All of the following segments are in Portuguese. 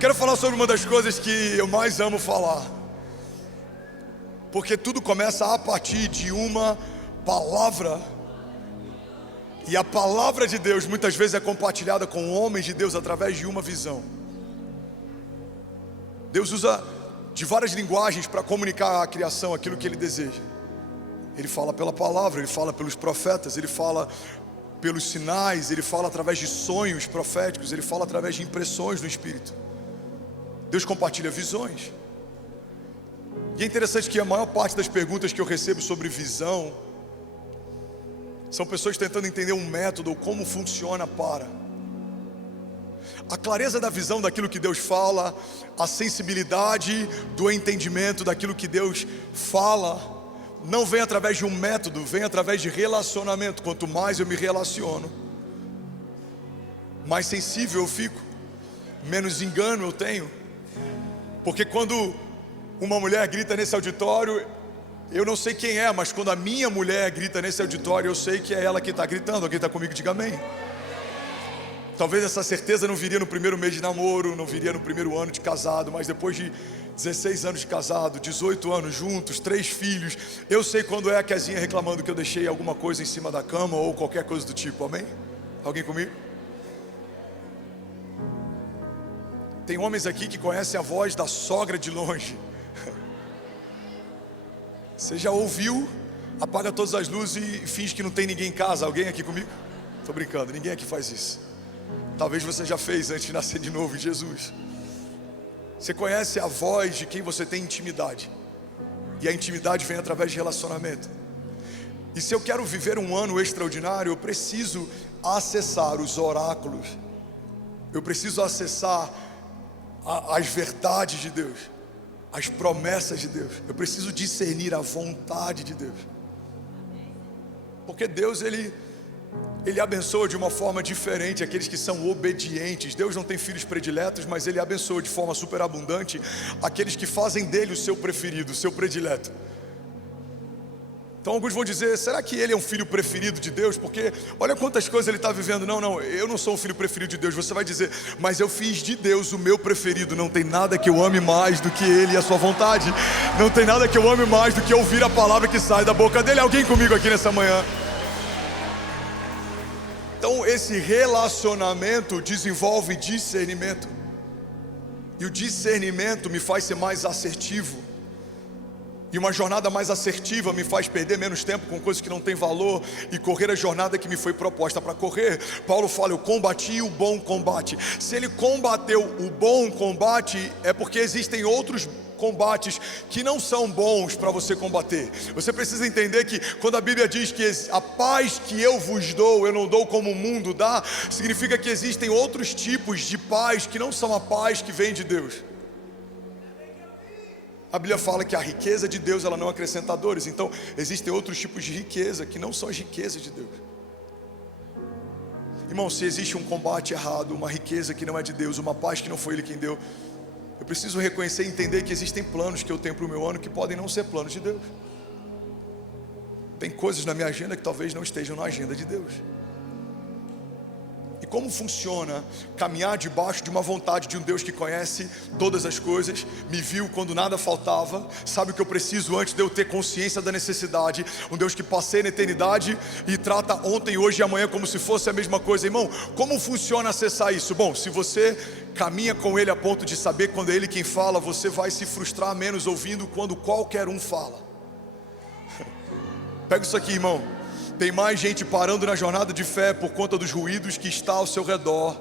Quero falar sobre uma das coisas que eu mais amo falar, porque tudo começa a partir de uma palavra. E a palavra de Deus muitas vezes é compartilhada com homens de Deus através de uma visão. Deus usa de várias linguagens para comunicar à criação aquilo que Ele deseja. Ele fala pela palavra, Ele fala pelos profetas, Ele fala pelos sinais, Ele fala através de sonhos proféticos, Ele fala através de impressões no Espírito. Deus compartilha visões. E é interessante que a maior parte das perguntas que eu recebo sobre visão são pessoas tentando entender um método ou como funciona para. A clareza da visão daquilo que Deus fala, a sensibilidade do entendimento daquilo que Deus fala, não vem através de um método, vem através de relacionamento. Quanto mais eu me relaciono, mais sensível eu fico, menos engano eu tenho. Porque quando uma mulher grita nesse auditório, eu não sei quem é, mas quando a minha mulher grita nesse auditório, eu sei que é ela que está gritando. Alguém está comigo? Diga amém. Talvez essa certeza não viria no primeiro mês de namoro, não viria no primeiro ano de casado, mas depois de 16 anos de casado, 18 anos juntos, 3 filhos, eu sei quando é a Kezinha reclamando que eu deixei alguma coisa em cima da cama ou qualquer coisa do tipo, amém? Alguém comigo? Tem homens aqui que conhecem a voz da sogra de longe. Você já ouviu? Apaga todas as luzes e finge que não tem ninguém em casa. Alguém aqui comigo? Estou brincando, ninguém aqui faz isso. Talvez você já fez antes de nascer de novo em Jesus. Você conhece a voz de quem você tem intimidade. E a intimidade vem através de relacionamento. E se eu quero viver um ano extraordinário, eu preciso acessar os oráculos. Eu preciso acessar as verdades de Deus, as promessas de Deus. Eu preciso discernir a vontade de Deus. Porque Deus, Ele abençoa de uma forma diferente aqueles que são obedientes. Deus não tem filhos prediletos, mas Ele abençoa de forma superabundante aqueles que fazem dele o seu preferido, o seu predileto. Então alguns vão dizer, será que ele é um filho preferido de Deus? Porque olha quantas coisas ele está vivendo. Não, eu não sou um filho preferido de Deus. Você vai dizer, mas eu fiz de Deus o meu preferido. Não tem nada que eu ame mais do que Ele e a sua vontade. Não tem nada que eu ame mais do que ouvir a palavra que sai da boca dele. Alguém comigo aqui nessa manhã? Então esse relacionamento desenvolve discernimento. E o discernimento me faz ser mais assertivo. E uma jornada mais assertiva me faz perder menos tempo com coisas que não têm valor e correr a jornada que me foi proposta para correr. Paulo fala, eu combati o bom combate. Se ele combateu o bom combate, é porque existem outros combates que não são bons para você combater. Você precisa entender que quando a Bíblia diz que a paz que eu vos dou, eu não dou como o mundo dá, significa que existem outros tipos de paz que não são a paz que vem de Deus. A Bíblia fala que a riqueza de Deus, ela não acrescenta dores. Então existem outros tipos de riqueza que não são as riquezas de Deus. Irmão, se existe um combate errado, uma riqueza que não é de Deus, uma paz que não foi Ele quem deu, eu preciso reconhecer e entender que existem planos que eu tenho para o meu ano que podem não ser planos de Deus. Tem coisas na minha agenda que talvez não estejam na agenda de Deus. E como funciona caminhar debaixo de uma vontade de um Deus que conhece todas as coisas, me viu quando nada faltava, sabe o que eu preciso antes de eu ter consciência da necessidade, um Deus que passei na eternidade e trata ontem, hoje e amanhã como se fosse a mesma coisa. Irmão, como funciona acessar isso? Bom, se você caminha com Ele a ponto de saber quando é Ele quem fala, você vai se frustrar menos ouvindo quando qualquer um fala. Pega isso aqui, irmão. Tem mais gente parando na jornada de fé por conta dos ruídos que está ao seu redor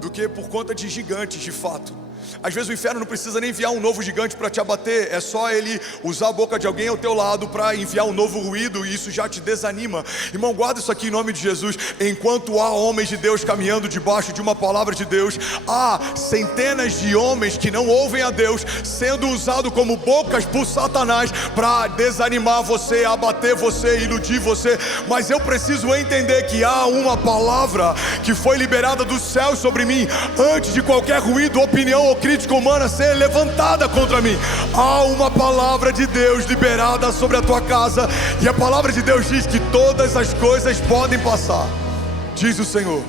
do que por conta de gigantes de fato. Às vezes o inferno não precisa nem enviar um novo gigante para te abater, é só ele usar a boca de alguém ao teu lado para enviar um novo ruído, e isso já te desanima. Irmão, guarda isso aqui em nome de Jesus. Enquanto há homens de Deus caminhando debaixo de uma palavra de Deus, há centenas de homens que não ouvem a Deus sendo usados como bocas por Satanás para desanimar você, abater você, iludir você. Mas eu preciso entender que há uma palavra que foi liberada do céu sobre mim antes de qualquer ruído, opinião ou crítica humana ser levantada contra mim. Há uma palavra de Deus liberada sobre a tua casa, e a palavra de Deus diz que todas as coisas podem passar, diz o Senhor,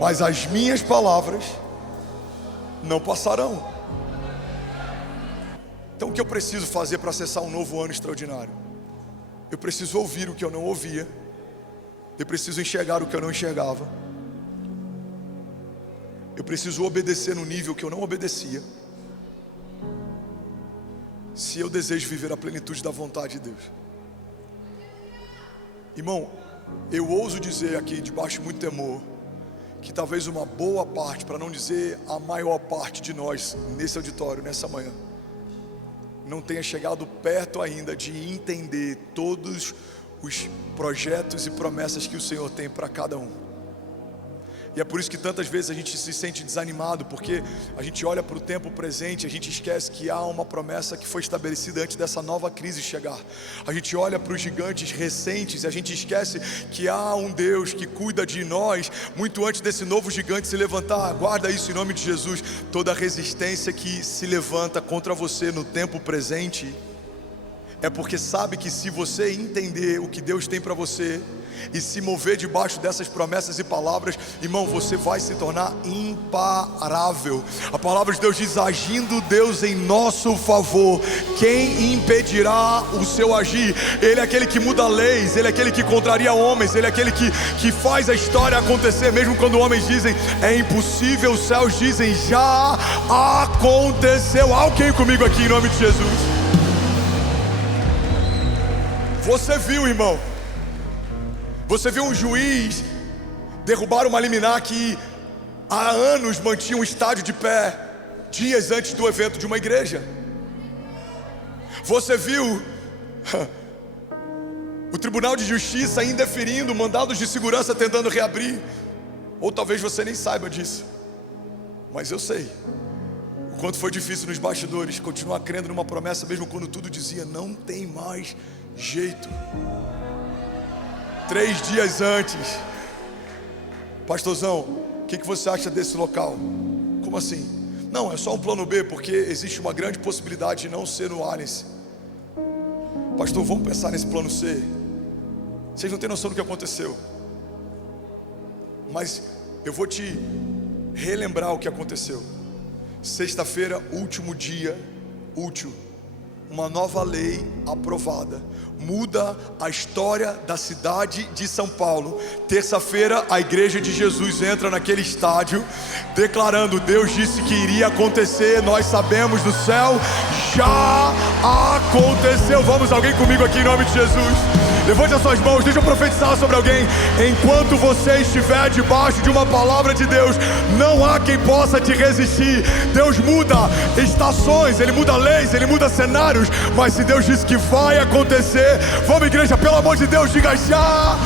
mas as minhas palavras não passarão. Então o que eu preciso fazer para acessar um novo ano extraordinário? Eu preciso ouvir o que eu não ouvia. Eu preciso enxergar o que eu não enxergava. Eu preciso obedecer no nível que eu não obedecia. Se eu desejo viver a plenitude da vontade de Deus. Irmão, eu ouso dizer aqui, debaixo de muito temor, que talvez uma boa parte, para não dizer a maior parte de nós, nesse auditório, nessa manhã, não tenha chegado perto ainda de entender todos os projetos e promessas que o Senhor tem para cada um. E é por isso que tantas vezes a gente se sente desanimado, porque a gente olha para o tempo presente, a gente esquece que há uma promessa que foi estabelecida antes dessa nova crise chegar. A gente olha para os gigantes recentes e a gente esquece que há um Deus que cuida de nós muito antes desse novo gigante se levantar. Guarda isso em nome de Jesus. Toda resistência que se levanta contra você no tempo presente é porque sabe que se você entender o que Deus tem para você e se mover debaixo dessas promessas e palavras, irmão, você vai se tornar imparável. A palavra de Deus diz: agindo Deus em nosso favor, quem impedirá o seu agir? Ele é aquele que muda leis, Ele é aquele que contraria homens, Ele é aquele que faz a história acontecer, mesmo quando homens dizem é impossível, os céus dizem já aconteceu. Alguém comigo aqui em nome de Jesus? Você viu, irmão? Você viu um juiz derrubar uma liminar que há anos mantinha um estádio de pé, dias antes do evento de uma igreja. Você viu o Tribunal de Justiça indeferindo mandados de segurança tentando reabrir. Ou talvez você nem saiba disso, mas eu sei o quanto foi difícil nos bastidores continuar crendo numa promessa, mesmo quando tudo dizia não tem mais jeito. 3 dias antes, pastorzão, o que você acha desse local? Como assim? Não, é só um plano B, porque existe uma grande possibilidade de não ser no Allianz. Pastor, vamos pensar nesse plano C. Vocês não têm noção do que aconteceu, mas eu vou te relembrar o que aconteceu. Sexta-feira, último dia útil, uma nova lei aprovada, muda a história da cidade de São Paulo. Terça-feira, a igreja de Jesus entra naquele estádio, declarando: Deus disse que iria acontecer, nós sabemos do céu, já aconteceu. Vamos, alguém comigo aqui em nome de Jesus? Levante as suas mãos, deixa eu profetizar sobre alguém. Enquanto você estiver debaixo de uma palavra de Deus, não há quem possa te resistir. Deus muda estações, Ele muda leis, Ele muda cenários, mas se Deus disse que vai acontecer, vamos, igreja, pelo amor de Deus, diga já.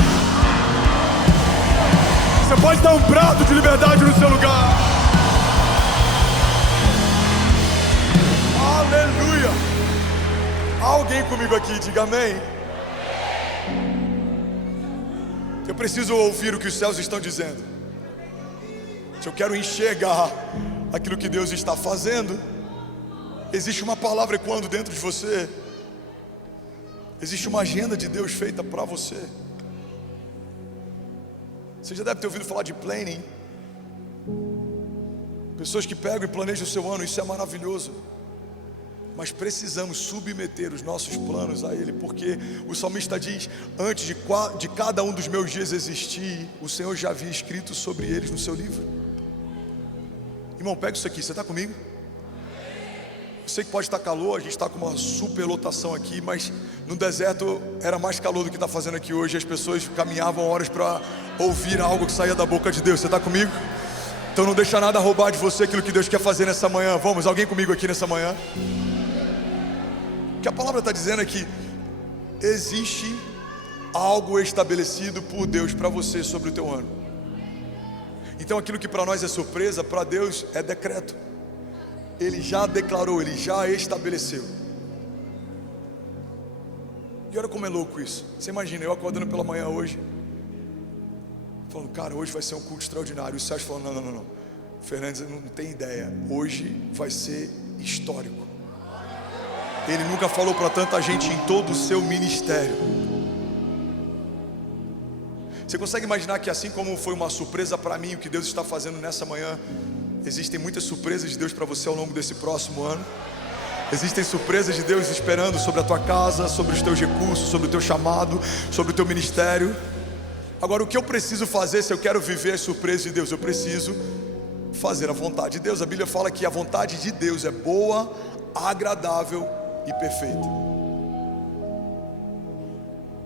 Você pode dar um brado de liberdade no seu lugar. Aleluia. Alguém comigo aqui, diga amém. Eu preciso ouvir o que os céus estão dizendo. Se eu quero enxergar aquilo que Deus está fazendo, existe uma palavra ecoando dentro de você. Existe uma agenda de Deus feita para você. Você já deve ter ouvido falar de planning. Pessoas que pegam e planejam o seu ano, isso é maravilhoso. Mas precisamos submeter os nossos planos a Ele, porque o salmista diz: antes de cada um dos meus dias existir, o Senhor já havia escrito sobre eles no seu livro. Irmão, pega isso aqui, você está comigo? Eu sei que pode estar calor, a gente está com uma superlotação aqui, mas no deserto era mais calor do que está fazendo aqui hoje. As pessoas caminhavam horas para ouvir algo que saía da boca de Deus. Você está comigo? Então não deixa nada roubar de você aquilo que Deus quer fazer nessa manhã. Vamos, alguém comigo aqui nessa manhã? O que a palavra está dizendo é que existe algo estabelecido por Deus para você sobre o teu ano. Então aquilo que para nós é surpresa, para Deus é decreto. Ele já declarou, Ele já estabeleceu. E olha como é louco isso. Você imagina, eu acordando pela manhã hoje, falando: cara, hoje vai ser um culto extraordinário. E o Sérgio falando: não, Fernandes, não tem ideia, hoje vai ser histórico. Ele nunca falou para tanta gente em todo o seu ministério. Você consegue imaginar que assim como foi uma surpresa para mim o que Deus está fazendo nessa manhã, Existem muitas surpresas de Deus para você ao longo desse próximo ano. Existem surpresas de Deus esperando sobre a tua casa, sobre os teus recursos, sobre o teu chamado, sobre o teu ministério. Agora, o que eu preciso fazer se eu quero viver as surpresas de Deus? Eu preciso fazer a vontade de Deus. A Bíblia fala que a vontade de Deus é boa, agradável e perfeita.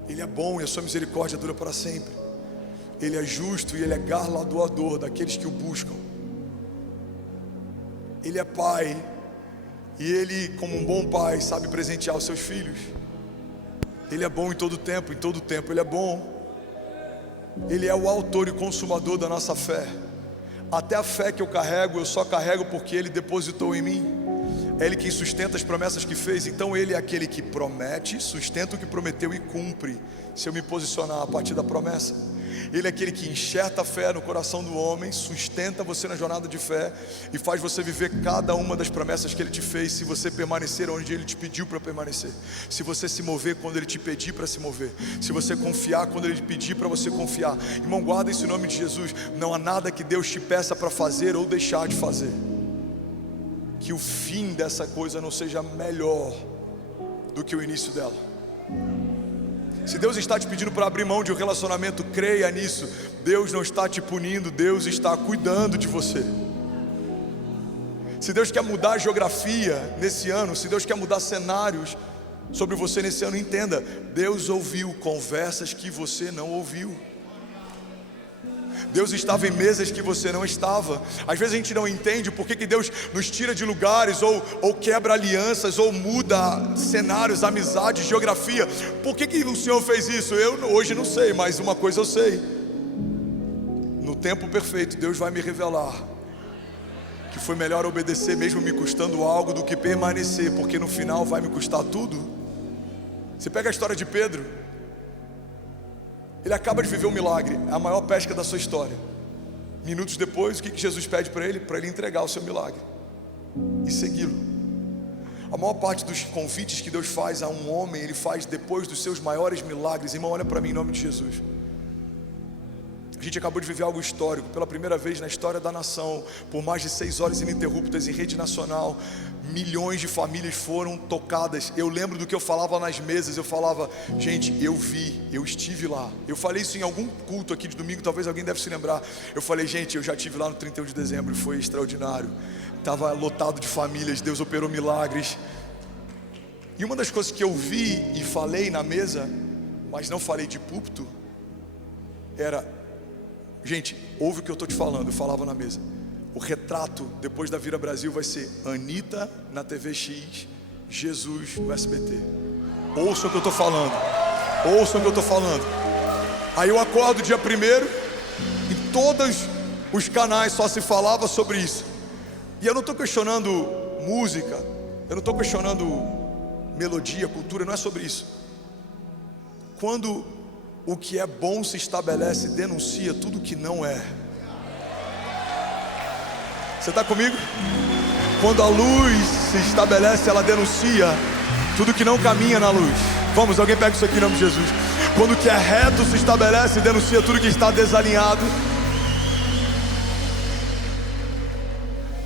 Ele é bom e a sua misericórdia dura para sempre. Ele é justo e Ele é galardoador daqueles que o buscam. Ele é pai e Ele, como um bom pai, sabe presentear os seus filhos. Ele é bom em todo tempo Ele é bom. Ele é o autor e consumador da nossa fé. Até a fé que eu carrego, eu só carrego porque Ele depositou em mim. É Ele quem sustenta as promessas que fez. Então Ele é aquele que promete, sustenta o que prometeu e cumpre, se eu me posicionar a partir da promessa. Ele é aquele que enxerta a fé no coração do homem, sustenta você na jornada de fé e faz você viver cada uma das promessas que Ele te fez, se você permanecer onde Ele te pediu para permanecer, se você se mover quando Ele te pedir para se mover, se você confiar quando Ele te pedir para você confiar. Irmão, guarda isso em nome de Jesus. Não há nada que Deus te peça para fazer ou deixar de fazer que o fim dessa coisa não seja melhor do que o início dela. Se Deus está te pedindo para abrir mão de um relacionamento, creia nisso. Deus não está te punindo, Deus está cuidando de você. Se Deus quer mudar a geografia nesse ano, se Deus quer mudar cenários sobre você nesse ano, entenda: Deus ouviu conversas que você não ouviu. Deus estava em mesas que você não estava. Às vezes a gente não entende por que Deus nos tira de lugares, ou quebra alianças, ou muda cenários, amizades, geografia. Por que o Senhor fez isso? Eu hoje não sei, mas uma coisa eu sei: no tempo perfeito Deus vai me revelar que foi melhor obedecer mesmo me custando algo do que permanecer, porque no final vai me custar tudo. Você pega a história de Pedro. Ele acaba de viver um milagre, a maior pesca da sua história. Minutos depois, o que Jesus pede para ele? Para ele entregar o seu milagre e segui-lo. A maior parte dos convites que Deus faz a um homem, Ele faz depois dos seus maiores milagres. Irmão, olha para mim em nome de Jesus. A gente acabou de viver algo histórico, pela primeira vez na história da nação, por mais de 6 horas ininterruptas em rede nacional, milhões de famílias foram tocadas. Eu lembro do que eu falava nas mesas, eu falava: gente, eu vi, eu estive lá. Eu falei isso em algum culto aqui de domingo, talvez alguém deve se lembrar. Eu falei: gente, eu já estive lá no 31 de dezembro, foi extraordinário. Estava lotado de famílias, Deus operou milagres. E uma das coisas que eu vi e falei na mesa, mas não falei de púlpito, era: gente, ouve o que eu estou te falando. Eu falava na mesa: o retrato depois da Vira Brasil vai ser Anitta na TV X, Jesus no SBT. Ouça o que eu estou falando. Ouça o que eu estou falando. Aí eu acordo dia 1º e todos os canais só se falava sobre isso. E eu não estou questionando música, eu não estou questionando melodia, cultura, não é sobre isso. Quando o que é bom se estabelece, denuncia tudo que não é. Você está comigo? Quando a luz se estabelece, ela denuncia tudo que não caminha na luz. Vamos, alguém pega isso aqui em nome de Jesus. Quando o que é reto se estabelece, denuncia tudo que está desalinhado.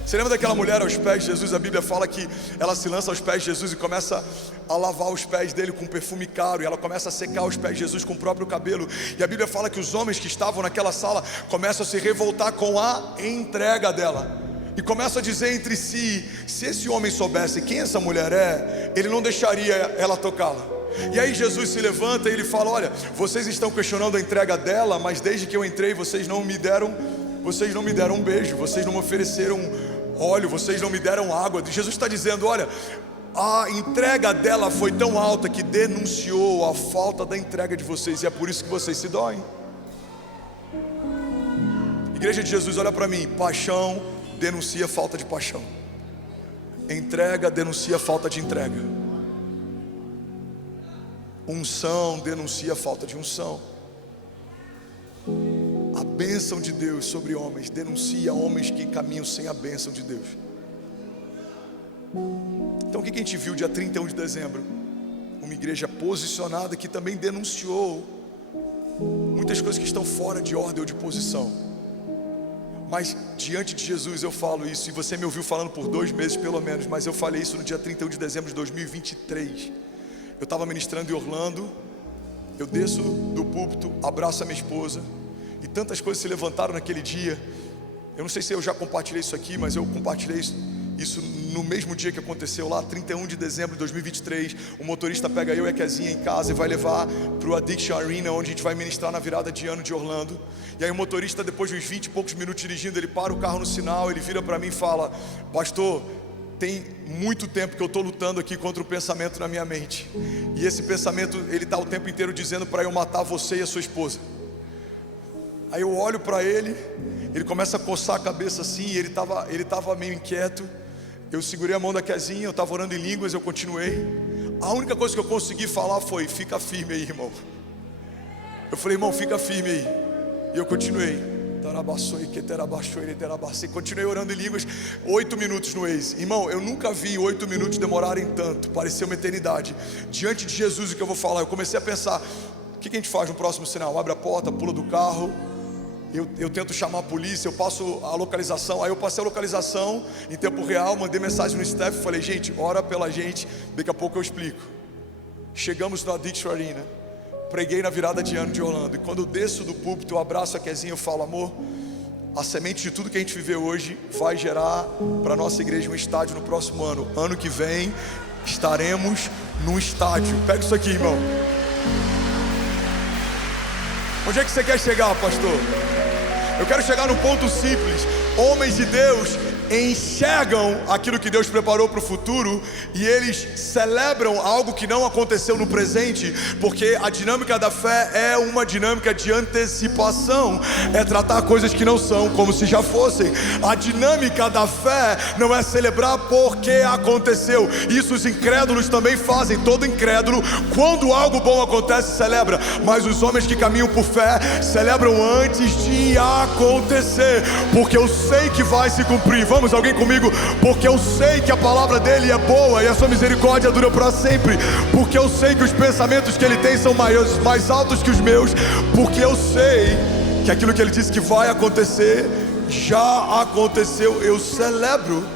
Você lembra daquela mulher aos pés de Jesus? A Bíblia fala que ela se lança aos pés de Jesus e começa a lavar os pés dele com perfume caro, e ela começa a secar os pés de Jesus com o próprio cabelo. E a Bíblia fala que os homens que estavam naquela sala começam a se revoltar com a entrega dela, e começam a dizer entre si: se esse homem soubesse quem essa mulher é, ele não deixaria ela tocá-la. E aí Jesus se levanta e ele fala: olha, vocês estão questionando a entrega dela, mas desde que eu entrei vocês não me deram um beijo, vocês não me ofereceram óleo, vocês não me deram água. Jesus está dizendo: olha, a entrega dela foi tão alta que denunciou a falta da entrega de vocês, e é por isso que vocês se doem. Igreja de Jesus, olha para mim: paixão denuncia falta de paixão, entrega denuncia falta de entrega, unção denuncia falta de unção. A bênção de Deus sobre homens denuncia homens que caminham sem a bênção de Deus. Então o que a gente viu dia 31 de dezembro? Uma igreja posicionada que também denunciou muitas coisas que estão fora de ordem ou de posição. Mas diante de Jesus eu falo isso, e você me ouviu falando por 2 meses pelo menos, mas eu falei isso no dia 31 de dezembro de 2023. Eu estava ministrando em Orlando, eu desço do púlpito, abraço a minha esposa, e tantas coisas se levantaram naquele dia. Eu não sei se eu já compartilhei isso aqui, mas eu compartilhei isso no mesmo dia que aconteceu lá, 31 de dezembro de 2023. O motorista pega eu e a Kezinha em casa e vai levar para o Addiction Arena, onde a gente vai ministrar na virada de ano de Orlando. E aí o motorista, depois de uns 20 e poucos minutos dirigindo, ele para o carro no sinal, ele vira para mim e fala: pastor, tem muito tempo que eu estou lutando aqui contra o pensamento na minha mente, e esse pensamento, ele está o tempo inteiro dizendo para eu matar você e a sua esposa. Aí eu olho para ele começa a coçar a cabeça assim, e ele estava meio inquieto. Eu segurei a mão da Kezinha, eu estava orando em línguas, eu continuei. A única coisa que eu consegui falar foi: fica firme aí, irmão. Eu falei: irmão, fica firme aí. E eu continuei. Continuei orando em línguas, 8 minutos no Waze. Irmão, eu nunca vi 8 minutos demorarem tanto, pareceu uma eternidade. Diante de Jesus, o que eu vou falar? Eu comecei a pensar: o que a gente faz no próximo sinal? Abre a porta, pula do carro. Eu tento chamar a polícia, eu passo a localização. Aí eu passei a localização em tempo real, mandei mensagem no staff, falei: gente, ora pela gente, daqui a pouco eu explico. Chegamos na Addiction Arena, preguei na virada de ano de Orlando, e quando eu desço do púlpito, eu abraço a Kezinha, eu falo: amor, a semente de tudo que a gente viveu hoje vai gerar para a nossa igreja um estádio no próximo ano. Ano que vem estaremos num estádio. Pega isso aqui, irmão. Onde é que você quer chegar, pastor? Eu quero chegar num ponto simples. Homens de Deus enxergam aquilo que Deus preparou para o futuro, e eles celebram algo que não aconteceu no presente, porque a dinâmica da fé é uma dinâmica de antecipação, é tratar coisas que não são como se já fossem. A dinâmica da fé não é celebrar porque aconteceu. Isso os incrédulos também fazem. Todo incrédulo, quando algo bom acontece, celebra, mas os homens que caminham por fé celebram antes de acontecer, porque eu sei que vai se cumprir. Vamos, alguém comigo? Porque eu sei que a palavra dele é boa e a sua misericórdia dura para sempre. Porque eu sei que os pensamentos que ele tem são mais altos que os meus. Porque eu sei que aquilo que ele disse que vai acontecer já aconteceu. Eu celebro.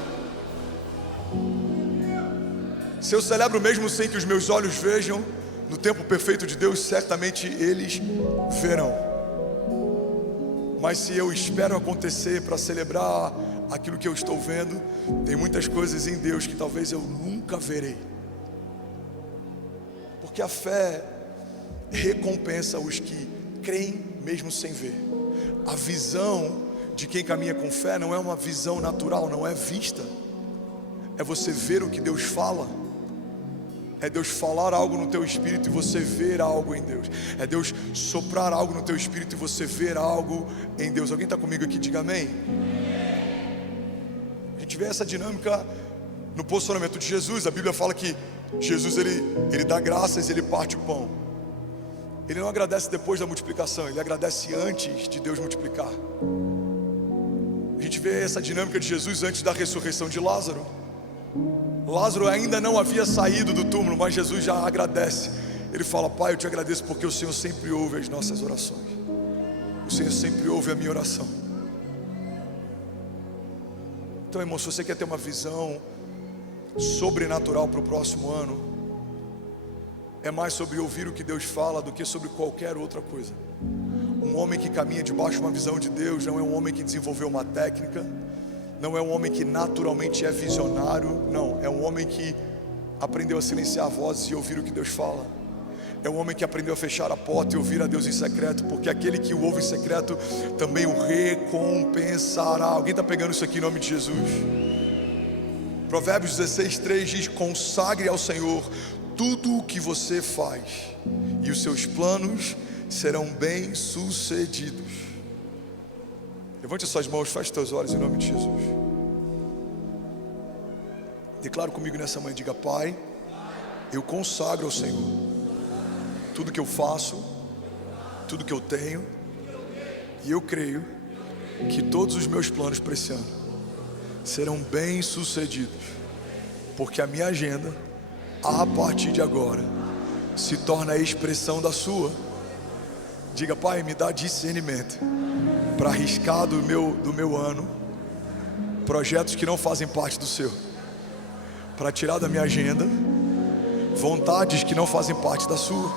Se eu celebro mesmo sem que os meus olhos vejam, no tempo perfeito de Deus, certamente eles verão. Mas se eu espero acontecer para celebrar aquilo que eu estou vendo, tem muitas coisas em Deus que talvez eu nunca verei. Porque a fé recompensa os que creem mesmo sem ver. A visão de quem caminha com fé não é uma visão natural, não é vista. É você ver o que Deus fala. É Deus falar algo no teu espírito e você ver algo em Deus. É Deus soprar algo no teu espírito e você ver algo em Deus. Alguém está comigo aqui? Diga amém. A gente vê essa dinâmica no posicionamento de Jesus. A Bíblia fala que Jesus ele dá graças e ele parte o pão. Ele não agradece depois da multiplicação, ele agradece antes de Deus multiplicar. A gente vê essa dinâmica de Jesus antes da ressurreição de Lázaro. Lázaro ainda não havia saído do túmulo, mas Jesus já agradece. Ele fala: Pai, eu te agradeço porque o Senhor sempre ouve as nossas orações. O Senhor sempre ouve a minha oração. Então, irmão, se você quer ter uma visão sobrenatural para o próximo ano, é mais sobre ouvir o que Deus fala do que sobre qualquer outra coisa. Um homem que caminha debaixo de uma visão de Deus não é um homem que desenvolveu uma técnica, não é um homem que naturalmente é visionário, não, é um homem que aprendeu a silenciar vozes e ouvir o que Deus fala. É um homem que aprendeu a fechar a porta e ouvir a Deus em secreto, porque aquele que o ouve em secreto também o recompensará. Alguém está pegando isso aqui em nome de Jesus? Provérbios 16:3 diz: consagre ao Senhor tudo o que você faz, e os seus planos serão bem sucedidos. Levante suas mãos, feche teus olhos em nome de Jesus. Declaro comigo nessa manhã, diga: Pai, eu consagro ao Senhor tudo que eu faço, tudo que eu tenho, e eu creio que todos os meus planos para esse ano serão bem sucedidos, porque a minha agenda, a partir de agora, se torna a expressão da sua. Diga: Pai, me dá discernimento para arriscar do meu ano projetos que não fazem parte do seu, para tirar da minha agenda vontades que não fazem parte da sua.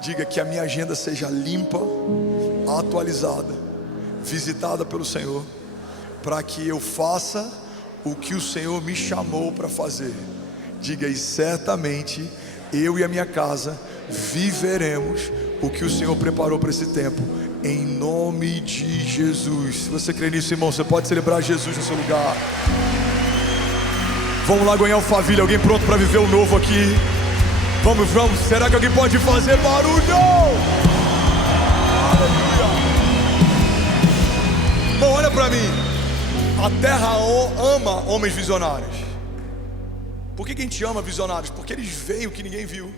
Diga que a minha agenda seja limpa, atualizada, visitada pelo Senhor, para que eu faça o que o Senhor me chamou para fazer. Diga: e certamente eu e a minha casa viveremos o que o Senhor preparou para esse tempo, em nome de Jesus. Se você crê nisso, irmão, você pode celebrar Jesus no seu lugar. Vamos lá ganhar o Faville. Alguém pronto para viver o novo aqui? Vamos. Será que alguém pode fazer barulho? Aleluia. Bom, olha para mim. A terra ama homens visionários. Por que a gente ama visionários? Porque eles veem o que ninguém viu.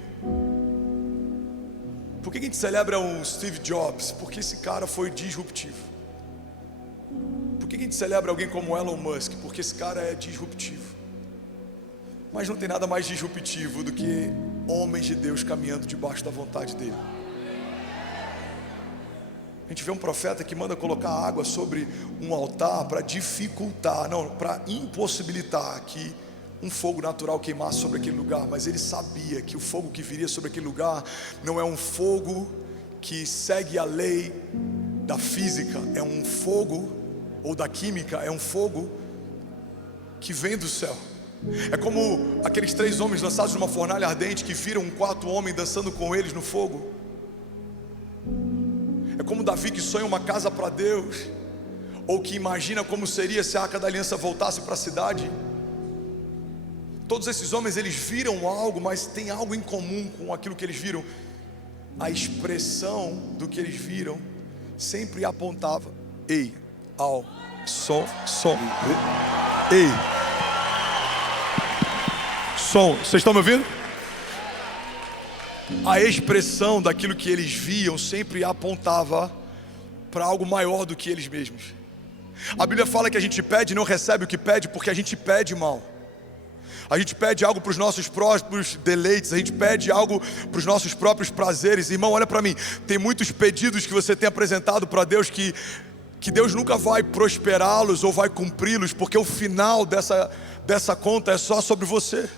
Por que a gente celebra um Steve Jobs? Porque esse cara foi disruptivo. Por que a gente celebra alguém como Elon Musk? Porque esse cara é disruptivo. Mas não tem nada mais disruptivo do que homens de Deus caminhando debaixo da vontade dele. A gente vê um profeta que manda colocar água sobre um altar para dificultar, não, para impossibilitar que um fogo natural queimasse sobre aquele lugar. Mas ele sabia que o fogo que viria sobre aquele lugar não é um fogo que segue a lei da física, é um fogo, ou da química, é um fogo que vem do céu. É como aqueles 3 homens lançados numa fornalha ardente que viram um 4º homem dançando com eles no fogo. É como Davi que sonha uma casa para Deus, ou que imagina como seria se a Arca da Aliança voltasse para a cidade. Todos esses homens, eles viram algo, mas tem algo em comum com aquilo que eles viram. A expressão do que eles viram sempre apontava: ei, ao, som, ei, som. Vocês estão me ouvindo? A expressão daquilo que eles viam sempre apontava para algo maior do que eles mesmos. A Bíblia fala que a gente pede e não recebe o que pede porque a gente pede mal. A gente pede algo para os nossos próprios deleites, a gente pede algo para os nossos próprios prazeres. Irmão, olha para mim, tem muitos pedidos que você tem apresentado para Deus que Deus nunca vai prosperá-los ou vai cumpri-los, porque o final dessa conta é só sobre você.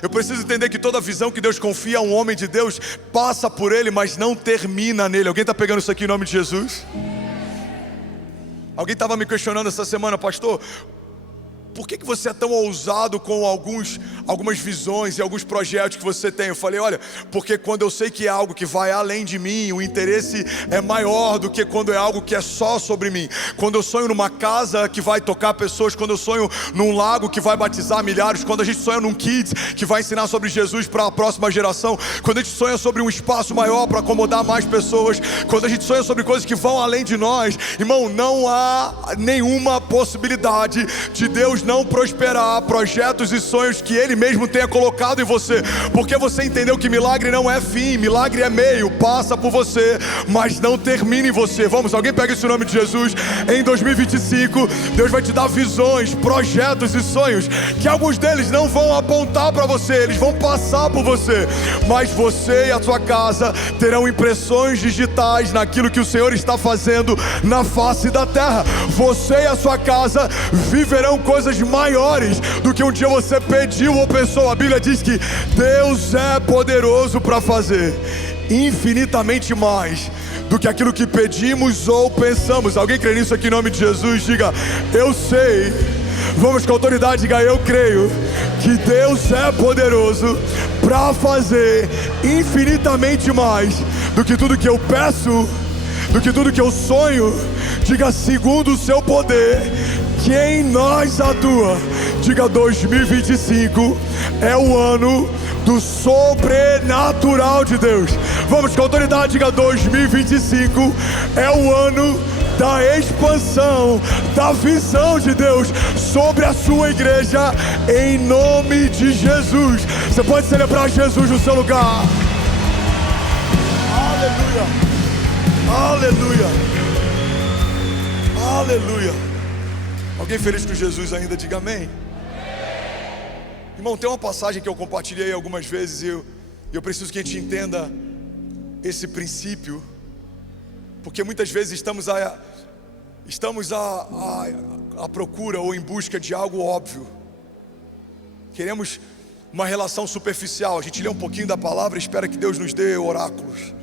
Eu preciso entender que toda visão que Deus confia a um homem de Deus passa por ele, mas não termina nele. Alguém está pegando isso aqui em nome de Jesus? Alguém estava me questionando essa semana: pastor, por que você é tão ousado com algumas visões e alguns projetos que você tem? Eu falei: olha, porque quando eu sei que é algo que vai além de mim, o interesse é maior do que quando é algo que é só sobre mim. Quando eu sonho numa casa que vai tocar pessoas, quando eu sonho num lago que vai batizar milhares, quando a gente sonha num kids que vai ensinar sobre Jesus para a próxima geração, quando a gente sonha sobre um espaço maior para acomodar mais pessoas, quando a gente sonha sobre coisas que vão além de nós, irmão, não há nenhuma possibilidade de Deus não prosperar projetos e sonhos que Ele mesmo tenha colocado em você, porque você entendeu que milagre não é fim, milagre é meio, passa por você, mas não termina em você. Vamos, alguém pega esse nome de Jesus. Em 2025, Deus vai te dar visões, projetos e sonhos, que alguns deles não vão apontar para você, eles vão passar por você, mas você e a sua casa terão impressões digitais naquilo que o Senhor está fazendo na face da terra. Você e a sua casa viverão coisas maiores do que um dia você pediu ou pensou. A Bíblia diz que Deus é poderoso para fazer infinitamente mais do que aquilo que pedimos ou pensamos. Alguém crê nisso aqui em nome de Jesus? Diga: eu sei. Vamos com autoridade, diga: eu creio que Deus é poderoso para fazer infinitamente mais do que tudo que eu peço, do que tudo que eu sonho. Diga: segundo o seu poder que em nós atua. Diga: 2025 é o ano do sobrenatural de Deus. Vamos com autoridade, diga: 2025 é o ano da expansão, da visão de Deus sobre a sua igreja, em nome de Jesus. Você pode celebrar Jesus no seu lugar. Aleluia, aleluia, aleluia. Alguém feliz com Jesus ainda? Diga amém. Irmão, tem uma passagem que eu compartilhei algumas vezes e eu preciso que a gente entenda esse princípio Porque muitas vezes estamos à procura ou em busca de algo óbvio. Queremos uma relação superficial. A gente lê um pouquinho da palavra e espera que Deus nos dê oráculos.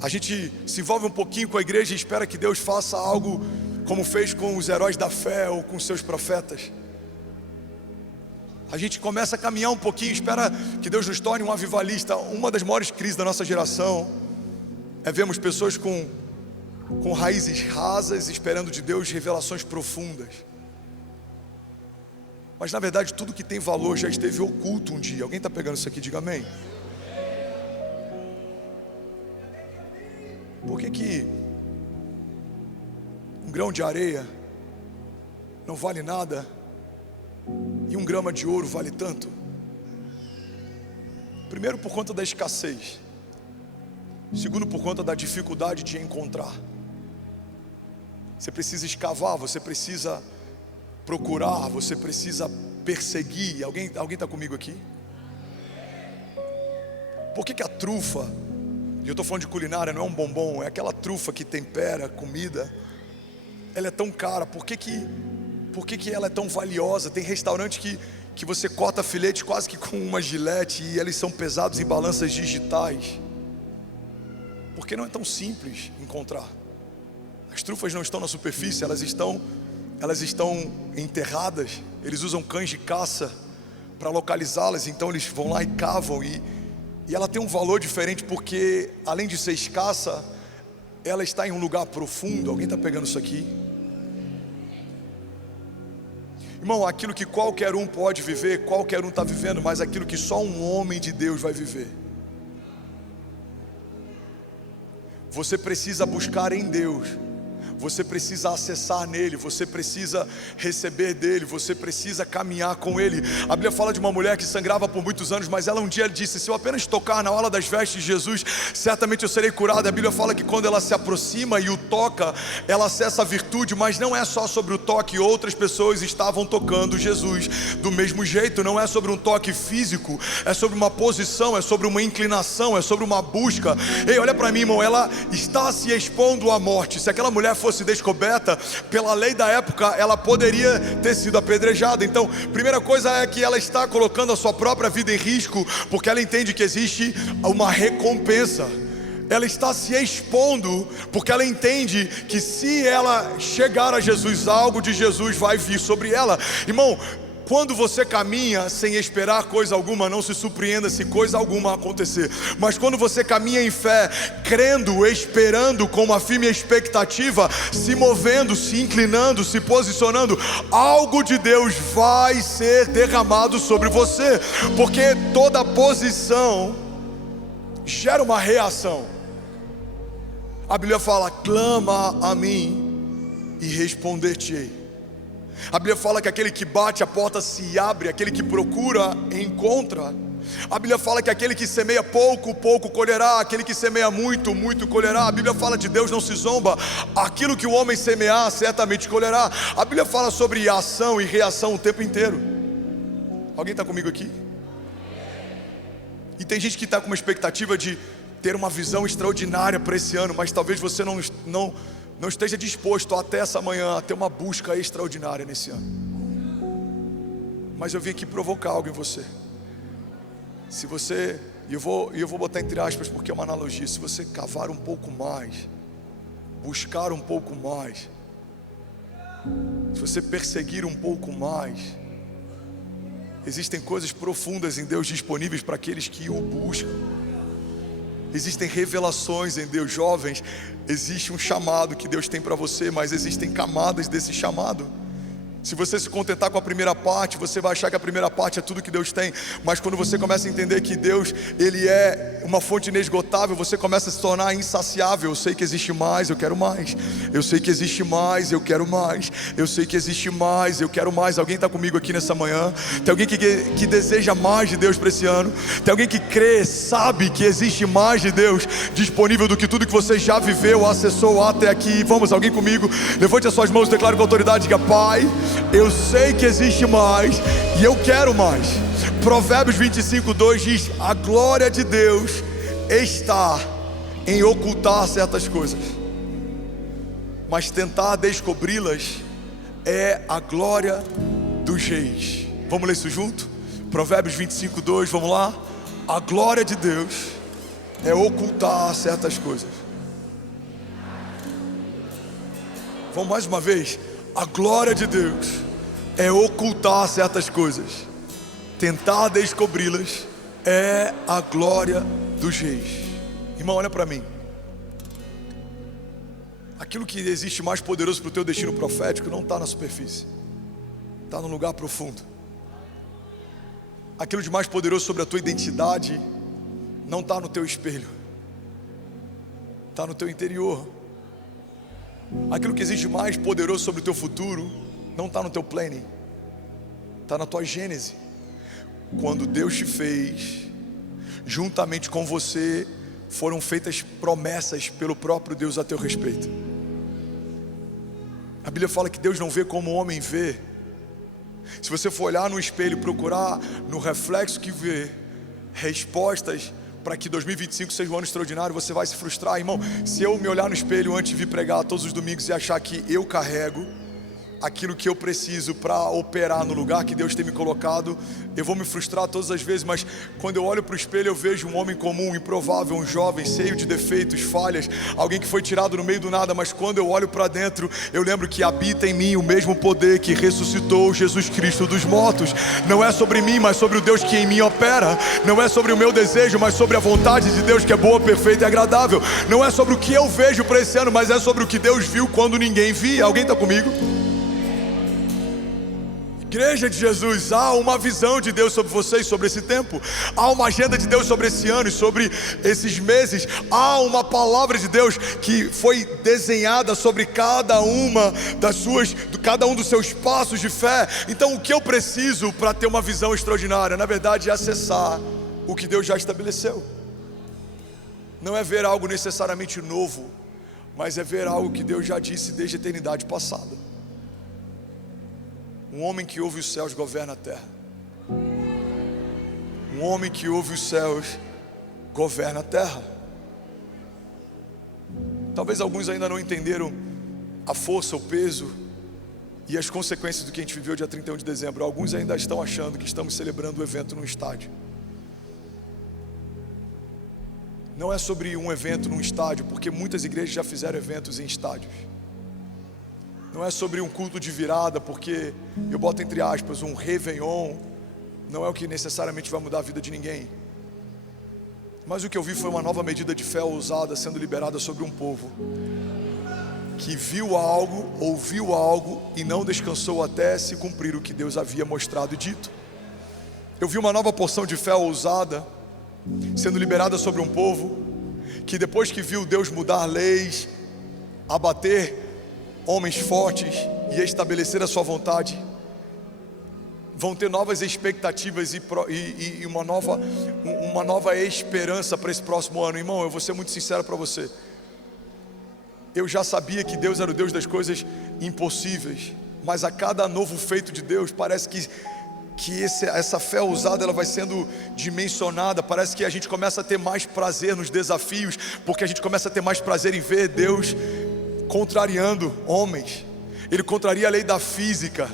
A gente se envolve um pouquinho com a igreja e espera que Deus faça algo como fez com os heróis da fé ou com seus profetas. A gente começa a caminhar um pouquinho, espera que Deus nos torne um avivalista. Uma das maiores crises da nossa geração é vermos pessoas com raízes rasas, esperando de Deus revelações profundas. Mas na verdade tudo que tem valor já esteve oculto um dia. Alguém está pegando isso aqui? Diga amém. Por que um grão de areia não vale nada e 1 grama de ouro vale tanto? Primeiro, por conta da escassez. Segundo, por conta da dificuldade de encontrar. Você precisa escavar, você precisa procurar, você precisa perseguir. Alguém está comigo aqui? Por que a trufa, e eu estou falando de culinária, não é um bombom, é aquela trufa que tempera a comida, ela é tão cara? Por que ela é tão valiosa? Tem restaurante que você corta filete quase que com uma gilete e eles são pesados em balanças digitais. Porque não é tão simples encontrar. As trufas não estão na superfície, elas estão enterradas. Eles usam cães de caça para localizá-las, então eles vão lá e cavam, e ela tem um valor diferente, porque além de ser escassa, ela está em um lugar profundo. Alguém está pegando isso aqui? Irmão, aquilo que qualquer um pode viver, qualquer um está vivendo, mas aquilo que só um homem de Deus vai viver. Você precisa buscar em Deus, você precisa acessar nele, você precisa receber dele, você precisa caminhar com ele. A Bíblia fala de uma mulher que sangrava por muitos anos, mas ela um dia disse: se eu apenas tocar na orla das vestes de Jesus, certamente eu serei curada. A Bíblia fala que quando ela se aproxima e o toca, ela acessa a virtude. Mas não é só sobre o toque, outras pessoas estavam tocando Jesus do mesmo jeito. Não é sobre um toque físico, é sobre uma posição, é sobre uma inclinação, é sobre uma busca. Ei, olha para mim, irmão, ela está se expondo à morte. Se aquela mulher fosse descoberta, pela lei da época, ela poderia ter sido apedrejada. Então, primeira coisa é que ela está colocando a sua própria vida em risco, porque ela entende que existe uma recompensa. Ela está se expondo, porque ela entende que se ela chegar a Jesus, algo de Jesus vai vir sobre ela. Irmão, quando você caminha sem esperar coisa alguma, não se surpreenda se coisa alguma acontecer. Mas quando você caminha em fé, crendo, esperando, com uma firme expectativa, se movendo, se inclinando, se posicionando, algo de Deus vai ser derramado sobre você. Porque toda posição gera uma reação. A Bíblia fala: clama a mim e responder-te-ei. A Bíblia fala que aquele que bate, a porta se abre, aquele que procura, encontra. A Bíblia fala que aquele que semeia pouco, pouco colherá, aquele que semeia muito, muito colherá. A Bíblia fala de Deus não se zomba, aquilo que o homem semear, certamente colherá. A Bíblia fala sobre ação e reação o tempo inteiro. Alguém está comigo aqui? E tem gente que está com uma expectativa de ter uma visão extraordinária para esse ano, mas talvez você não esteja disposto até essa manhã a ter uma busca extraordinária nesse ano. Mas eu vim aqui provocar algo em você. Se você, e eu vou botar entre aspas porque é uma analogia, se você cavar um pouco mais, buscar um pouco mais, se você perseguir um pouco mais, existem coisas profundas em Deus disponíveis para aqueles que o buscam. Existem revelações em Deus. Jovens, existe um chamado que Deus tem para você, mas existem camadas desse chamado. Se você se contentar com a primeira parte, você vai achar que a primeira parte é tudo que Deus tem. Mas quando você começa a entender que Deus, Ele é uma fonte inesgotável, você começa a se tornar insaciável. Eu sei que existe mais, eu quero mais. Eu sei que existe mais, eu quero mais. Eu sei que existe mais, eu quero mais. Alguém está comigo aqui nessa manhã? Tem alguém que deseja mais de Deus para esse ano? Tem alguém que crê, sabe que existe mais de Deus disponível do que tudo que você já viveu, acessou até aqui? Vamos, alguém comigo? Levante as suas mãos, declare com autoridade, diga: Pai, eu sei que existe mais e eu quero mais. Provérbios 25:2 diz: a glória de Deus está em ocultar certas coisas. mas tentar descobri-las é a glória dos reis. Vamos ler isso junto? Provérbios 25:2, vamos lá? A glória de Deus é ocultar certas coisas. Vamos mais uma vez? A glória de Deus é ocultar certas coisas. Tentar descobri-las é a glória dos reis. Irmão, olha para mim. Aquilo que existe mais poderoso para o teu destino profético não está na superfície, está no lugar profundo. Aquilo de mais poderoso sobre a tua identidade não está no teu espelho, está no teu interior. Aquilo que existe mais poderoso sobre o teu futuro não está no teu planning, está na tua gênese. Quando Deus te fez, juntamente com você foram feitas promessas pelo próprio Deus a teu respeito. A Bíblia fala que Deus não vê como o homem vê. Se você for olhar no espelho e procurar no reflexo que vê respostas para que 2025 seja um ano extraordinário, você vai se frustrar. Irmão, se eu me olhar no espelho antes de vir pregar todos os domingos e achar que eu carrego aquilo que eu preciso para operar no lugar que Deus tem me colocado, eu vou me frustrar todas as vezes. Mas quando eu olho para o espelho, eu vejo um homem comum, improvável, um jovem, cheio de defeitos, falhas, alguém que foi tirado no meio do nada. Mas quando eu olho para dentro, eu lembro que habita em mim o mesmo poder que ressuscitou Jesus Cristo dos mortos. Não é sobre mim, mas sobre o Deus que em mim opera. Não é sobre o meu desejo, mas sobre a vontade de Deus, que é boa, perfeita e agradável. Não é sobre o que eu vejo para esse ano, mas é sobre o que Deus viu quando ninguém via. Alguém está comigo? Igreja de Jesus, há uma visão de Deus sobre vocês, sobre esse tempo. Há uma agenda de Deus sobre esse ano e sobre esses meses. Há uma palavra de Deus que foi desenhada sobre cada um dos seus passos de fé. Então o que eu preciso para ter uma visão extraordinária, na verdade, é acessar o que Deus já estabeleceu. Não é ver algo necessariamente novo, mas é ver algo que Deus já disse desde a eternidade passada. Um homem que ouve os céus governa a terra. Um homem que ouve os céus governa a terra. Talvez alguns ainda não entenderam a força, o peso e as consequências do que a gente viveu dia 31 de dezembro. Alguns ainda estão achando que estamos celebrando o evento num estádio. Não é sobre um evento num estádio, porque muitas igrejas já fizeram eventos em estádios. Não é sobre um culto de virada, porque eu boto entre aspas um réveillon. Não é o que necessariamente vai mudar a vida de ninguém. Mas o que eu vi foi uma nova medida de fé ousada sendo liberada sobre um povo que viu algo, ouviu algo e não descansou até se cumprir o que Deus havia mostrado e dito. Eu vi uma nova porção de fé ousada sendo liberada sobre um povo que depois que viu Deus mudar leis, abater homens fortes e estabelecer a sua vontade, vão ter novas expectativas e uma nova esperança para esse próximo ano. Irmão, eu vou ser muito sincero para você. Eu já sabia que Deus era o Deus das coisas impossíveis, mas a cada novo feito de Deus, parece que essa fé ousada ela vai sendo dimensionada. Parece que a gente começa a ter mais prazer nos desafios, porque a gente começa a ter mais prazer em ver Deus contrariando homens. Ele contraria a lei da física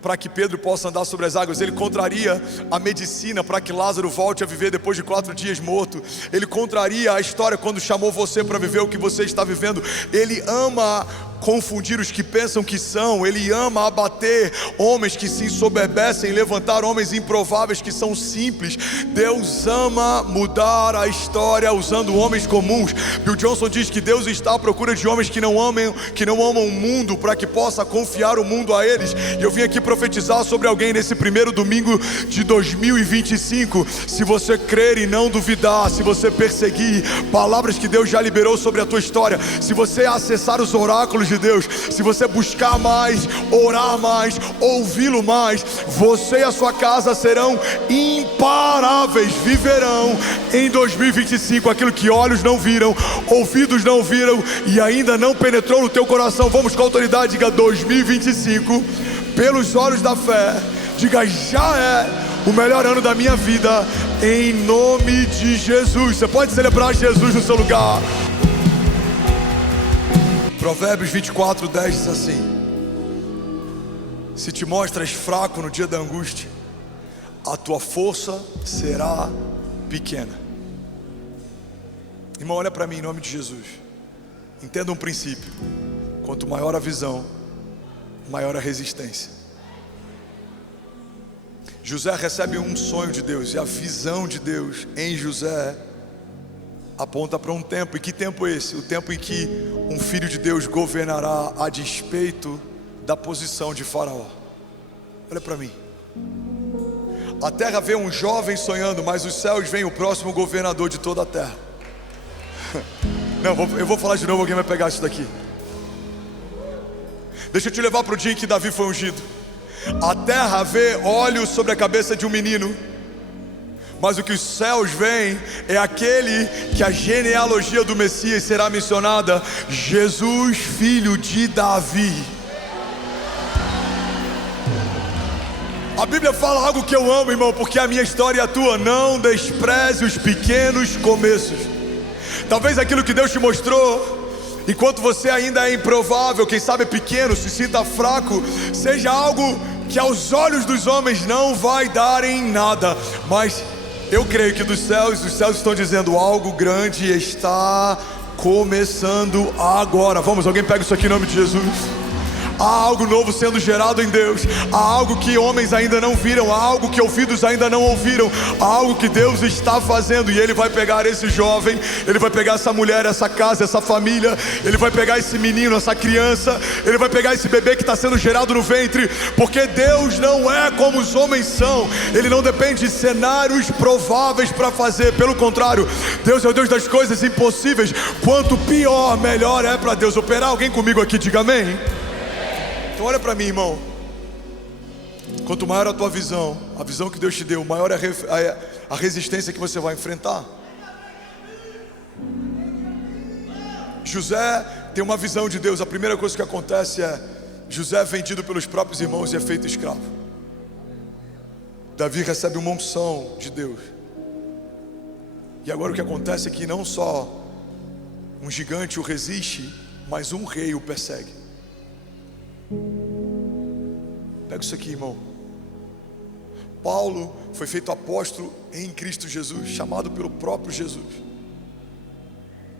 para que Pedro possa andar sobre as águas. Ele contraria a medicina para que Lázaro volte a viver depois de 4 dias morto. Ele contraria a história quando chamou você para viver o que você está vivendo. Ele ama confundir os que pensam que são. Ele ama abater homens que se ensoberbecem, levantar homens improváveis que são simples. Deus ama mudar a história usando homens comuns. Bill Johnson diz que Deus está à procura de homens que não amam o mundo, para que possa confiar o mundo a eles. E eu vim aqui profetizar sobre alguém nesse primeiro domingo de 2025. Se você crer e não duvidar, se você perseguir palavras que Deus já liberou sobre a tua história, se você acessar os oráculos de Deus, se você buscar mais, orar mais, ouvi-lo mais, você e a sua casa serão imparáveis. Viverão em 2025 aquilo que olhos não viram, ouvidos não viram e ainda não penetrou no teu coração. Vamos com autoridade, diga 2025, pelos olhos da fé, diga já é o melhor ano da minha vida, em nome de Jesus. Você pode celebrar Jesus no seu lugar. Provérbios 24:10 diz assim: se te mostras fraco no dia da angústia, a tua força será pequena. Irmão, olha para mim em nome de Jesus. Entenda um princípio: quanto maior a visão, maior a resistência. José recebe um sonho de Deus, e a visão de Deus em José aponta para um tempo. E que tempo é esse? O tempo em que um filho de Deus governará a despeito da posição de Faraó. Olha para mim. A terra vê um jovem sonhando, mas os céus veem o próximo governador de toda a terra. Não, eu vou falar de novo, alguém vai pegar isso daqui. Deixa eu te levar para o dia em que Davi foi ungido. A terra vê olhos sobre a cabeça de um menino, mas o que os céus veem é aquele que a genealogia do Messias será mencionada: Jesus, filho de Davi. A Bíblia fala algo que eu amo, irmão, porque a minha história é a tua. Não despreze os pequenos começos. Talvez aquilo que Deus te mostrou, enquanto você ainda é improvável, quem sabe é pequeno, se sinta fraco, seja algo que aos olhos dos homens não vai dar em nada, mas eu creio que dos céus, os céus estão dizendo: algo grande está começando agora. Vamos, alguém pega isso aqui em nome de Jesus. Há algo novo sendo gerado em Deus. Há algo que homens ainda não viram. Há algo que ouvidos ainda não ouviram. Há algo que Deus está fazendo. E Ele vai pegar esse jovem, Ele vai pegar essa mulher, essa casa, essa família. Ele vai pegar esse menino, essa criança. Ele vai pegar esse bebê que está sendo gerado no ventre. Porque Deus não é como os homens são. Ele não depende de cenários prováveis para fazer. Pelo contrário, Deus é o Deus das coisas impossíveis. Quanto pior, melhor é para Deus operar. Alguém comigo aqui, diga amém. Então olha para mim, irmão. Quanto maior a tua visão, a visão que Deus te deu, maior é a resistência que você vai enfrentar. José tem uma visão de Deus. A primeira coisa que acontece é: José é vendido pelos próprios irmãos e é feito escravo. Davi recebe uma unção de Deus. E agora o que acontece é que não só um gigante o resiste, mas um rei o persegue. Pega isso aqui, irmão. Paulo foi feito apóstolo em Cristo Jesus, chamado pelo próprio Jesus.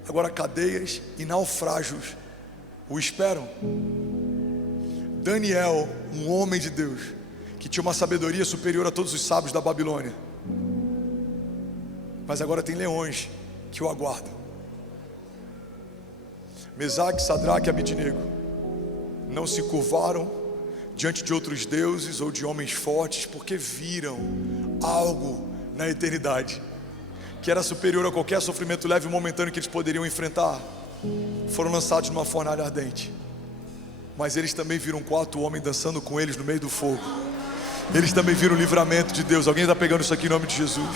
Agora cadeias e naufrágios o esperam. Daniel, um homem de Deus, que tinha uma sabedoria superior a todos os sábios da Babilônia, mas agora tem leões que o aguardam. Mesaque, Sadraque e Abednego não se curvaram diante de outros deuses ou de homens fortes, porque viram algo na eternidade que era superior a qualquer sofrimento leve e momentâneo que eles poderiam enfrentar. Foram lançados numa fornalha ardente, mas eles também viram um quarto homem dançando com eles no meio do fogo. Eles também viram o livramento de Deus. Alguém está pegando isso aqui em nome de Jesus?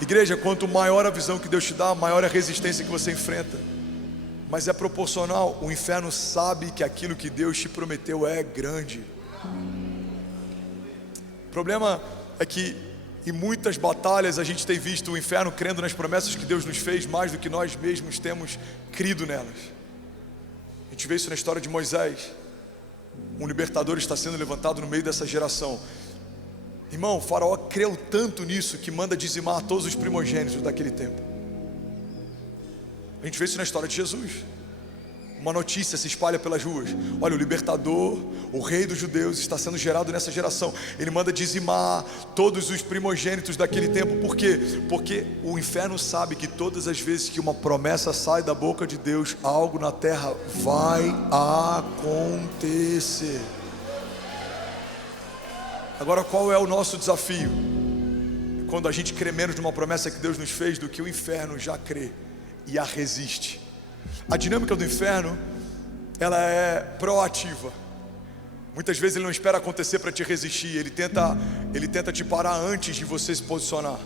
Igreja, quanto maior a visão que Deus te dá, maior a resistência que você enfrenta. Mas é proporcional. O inferno sabe que aquilo que Deus te prometeu é grande. O problema é que em muitas batalhas a gente tem visto o inferno crendo nas promessas que Deus nos fez mais do que nós mesmos temos crido nelas. A gente vê isso na história de Moisés. Um libertador está sendo levantado no meio dessa geração. Irmão, o Faraó creu tanto nisso que manda dizimar todos os primogênitos daquele tempo. A gente vê isso na história de Jesus. Uma notícia se espalha pelas ruas: olha, o libertador, o rei dos judeus está sendo gerado nessa geração. Ele manda dizimar todos os primogênitos daquele tempo. Por quê? Porque o inferno sabe que todas as vezes que uma promessa sai da boca de Deus, algo na terra vai acontecer. Agora, qual é o nosso desafio? Quando a gente crê menos numa promessa que Deus nos fez do que o inferno já crê e a resiste. A dinâmica do inferno, ela é proativa. Muitas vezes ele não espera acontecer para te resistir. Ele tenta te parar antes de você se posicionar.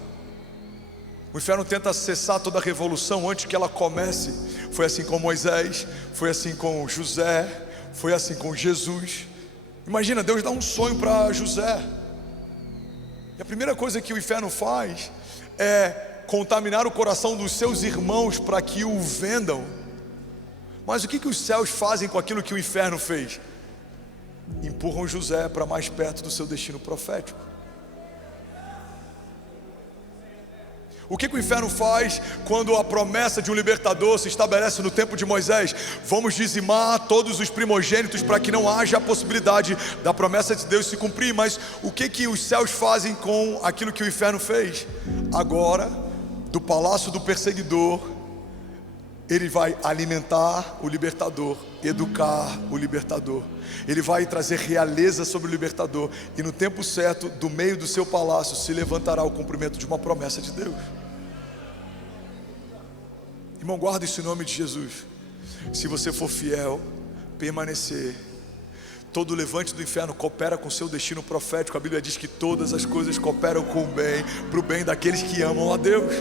O inferno tenta cessar toda a revolução antes que ela comece. Foi assim com Moisés, foi assim com José, foi assim com Jesus. Imagina, Deus dá um sonho para José, e a primeira coisa que o inferno faz é contaminar o coração dos seus irmãos para que o vendam, Mas o que os céus fazem com aquilo que o inferno fez? Empurram José para mais perto do seu destino profético. O que o inferno faz quando a promessa de um libertador se estabelece no tempo de Moisés? Vamos dizimar todos os primogênitos para que não haja a possibilidade da promessa de Deus se cumprir. Mas o que os céus fazem com aquilo que o inferno fez? Agora, do palácio do perseguidor, ele vai alimentar o libertador, educar o libertador. Ele vai trazer realeza sobre o libertador. E no tempo certo, do meio do seu palácio, se levantará o cumprimento de uma promessa de Deus. Irmão, guarda isso em nome de Jesus. Se você for fiel, permanecer, todo levante do inferno coopera com o seu destino profético. A Bíblia diz que todas as coisas cooperam com o bem, para o bem daqueles que amam a Deus.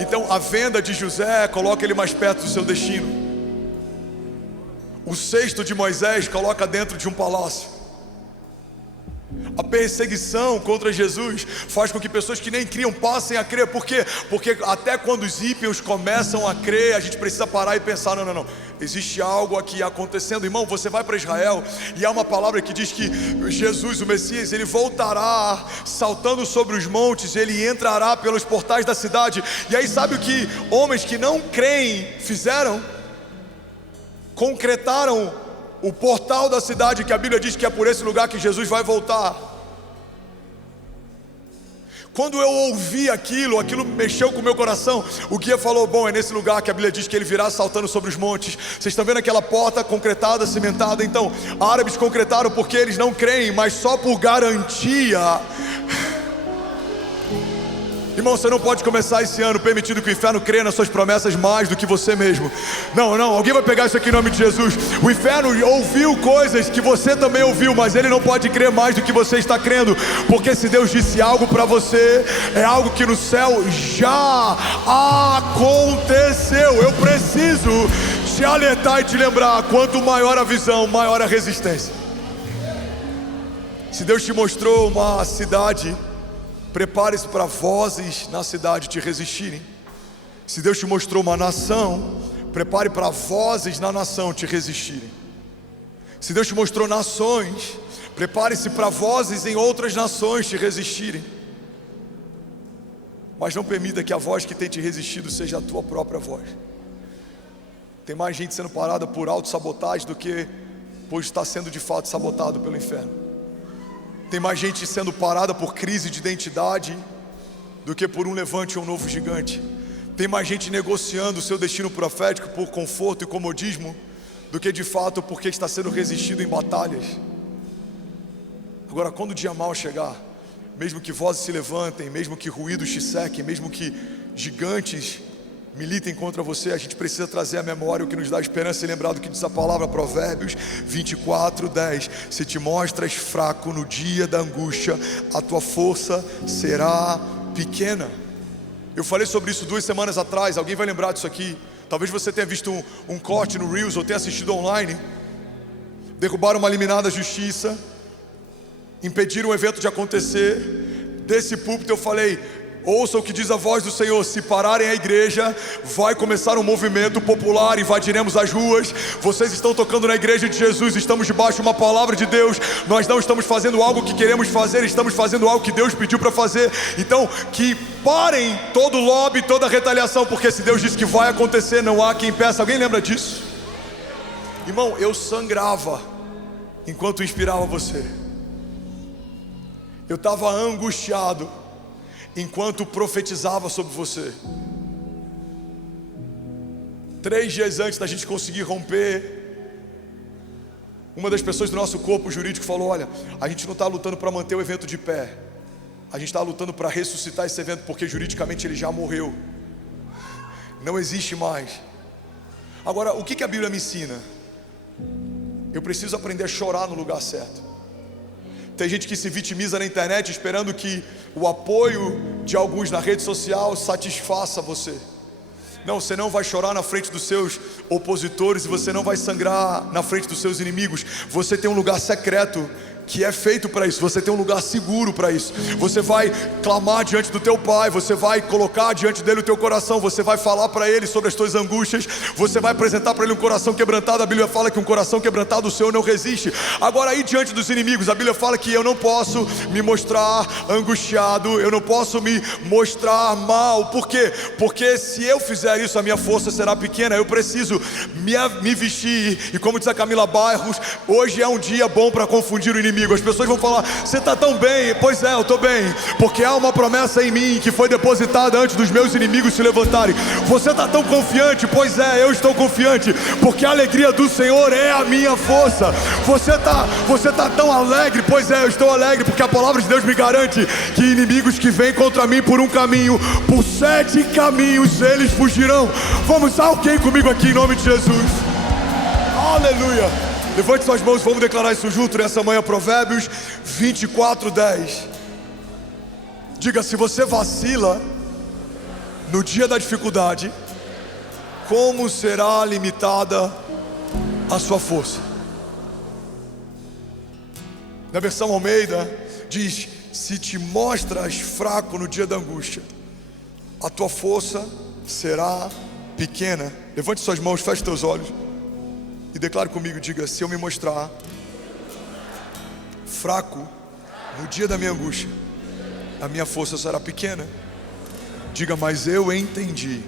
Então a venda de José coloca ele mais perto do seu destino. O cesto de Moisés coloca dentro de um palácio. A perseguição contra Jesus faz com que pessoas que nem criam passem a crer. Por quê? Porque até quando os ímpios começam a crer, a gente precisa parar e pensar, não, existe algo aqui acontecendo. Irmão, você vai para Israel e há uma palavra que diz que Jesus, o Messias, ele voltará saltando sobre os montes, ele entrará pelos portais da cidade. E aí sabe o que homens que não creem fizeram? Concretaram o portal da cidade, que a Bíblia diz que é por esse lugar que Jesus vai voltar. Quando eu ouvi aquilo mexeu com o meu coração. O guia falou, bom, é nesse lugar que a Bíblia diz que ele virá saltando sobre os montes. Vocês estão vendo aquela porta concretada, cimentada? Então, árabes concretaram porque eles não creem, mas só por garantia. Irmão, você não pode começar esse ano permitindo que o inferno creia nas suas promessas mais do que você mesmo. Não, alguém vai pegar isso aqui em nome de Jesus. O inferno ouviu coisas que você também ouviu, mas ele não pode crer mais do que você está crendo. Porque se Deus disse algo para você, é algo que no céu já aconteceu. Eu preciso te alertar e te lembrar, quanto maior a visão, maior a resistência. Se Deus te mostrou uma cidade, prepare-se para vozes na cidade te resistirem. Se Deus te mostrou uma nação, prepare para vozes na nação te resistirem. Se Deus te mostrou nações, prepare-se para vozes em outras nações te resistirem. Mas não permita que a voz que tem te resistido seja a tua própria voz. Tem mais gente sendo parada por autossabotagem do que por estar sendo de fato sabotado pelo inferno. Tem mais gente sendo parada por crise de identidade do que por um levante ou um novo gigante. Tem mais gente negociando o seu destino profético por conforto e comodismo do que de fato porque está sendo resistido em batalhas. Agora, quando o dia mau chegar, mesmo que vozes se levantem, mesmo que ruídos te sequem, mesmo que gigantes militem contra você, a gente precisa trazer à memória o que nos dá esperança e lembrar do que diz a palavra, Provérbios 24:10. Se te mostras fraco no dia da angústia, a tua força será pequena. Eu falei sobre isso 2 semanas atrás, alguém vai lembrar disso aqui. Talvez você tenha visto um corte no Reels ou tenha assistido online. Derrubaram uma liminar da justiça, impediram o evento de acontecer. Desse púlpito eu falei, ouça o que diz a voz do Senhor: se pararem a igreja, vai começar um movimento popular, invadiremos as ruas. Vocês estão tocando na igreja de Jesus, estamos debaixo de uma palavra de Deus. Nós não estamos fazendo algo que queremos fazer, estamos fazendo algo que Deus pediu para fazer. Então que parem todo lobby, toda retaliação, porque se Deus disse que vai acontecer, não há quem peça. Alguém lembra disso? Irmão, eu sangrava enquanto inspirava você. Eu estava angustiado enquanto profetizava sobre você. 3 dias antes da gente conseguir romper, uma das pessoas do nosso corpo jurídico falou: olha, a gente não está lutando para manter o evento de pé, a gente está lutando para ressuscitar esse evento, porque juridicamente ele já morreu, não existe mais. Agora, o que a Bíblia me ensina? Eu preciso aprender a chorar no lugar certo. Tem gente que se vitimiza na internet esperando que o apoio de alguns na rede social satisfaça você. Não, você não vai chorar na frente dos seus opositores e você não vai sangrar na frente dos seus inimigos. Você tem um lugar secreto que é feito para isso. Você tem um lugar seguro para isso. Você vai clamar diante do teu pai, você vai colocar diante dele o teu coração, você vai falar para ele sobre as tuas angústias, você vai apresentar para ele um coração quebrantado. A Bíblia fala que um coração quebrantado o Senhor não resiste. Agora aí diante dos inimigos, a Bíblia fala que eu não posso me mostrar angustiado, eu não posso me mostrar mal. Por quê? Porque se eu fizer isso, a minha força será pequena. Eu preciso me vestir, e como diz a Camila Bairros, hoje é um dia bom para confundir o inimigo. As pessoas vão falar: você está tão bem. Pois é, eu estou bem, porque há uma promessa em mim que foi depositada antes dos meus inimigos se levantarem. Você está tão confiante. Pois é, eu estou confiante, porque a alegria do Senhor é a minha força. Você tá tão alegre. Pois é, eu estou alegre, porque a palavra de Deus me garante que inimigos que vêm contra mim por um caminho, por 7 caminhos eles fugirão. Vamos, alguém comigo aqui em nome de Jesus. Aleluia. Levante suas mãos, vamos declarar isso junto nessa manhã. Provérbios 24:10. Diga: se você vacila no dia da dificuldade, como será limitada a sua força? Na versão Almeida diz: se te mostras fraco no dia da angústia, a tua força será pequena. Levante suas mãos, feche teus olhos e declare comigo. Diga: se eu me mostrar fraco no dia da minha angústia, a minha força será pequena. Diga: mas eu entendi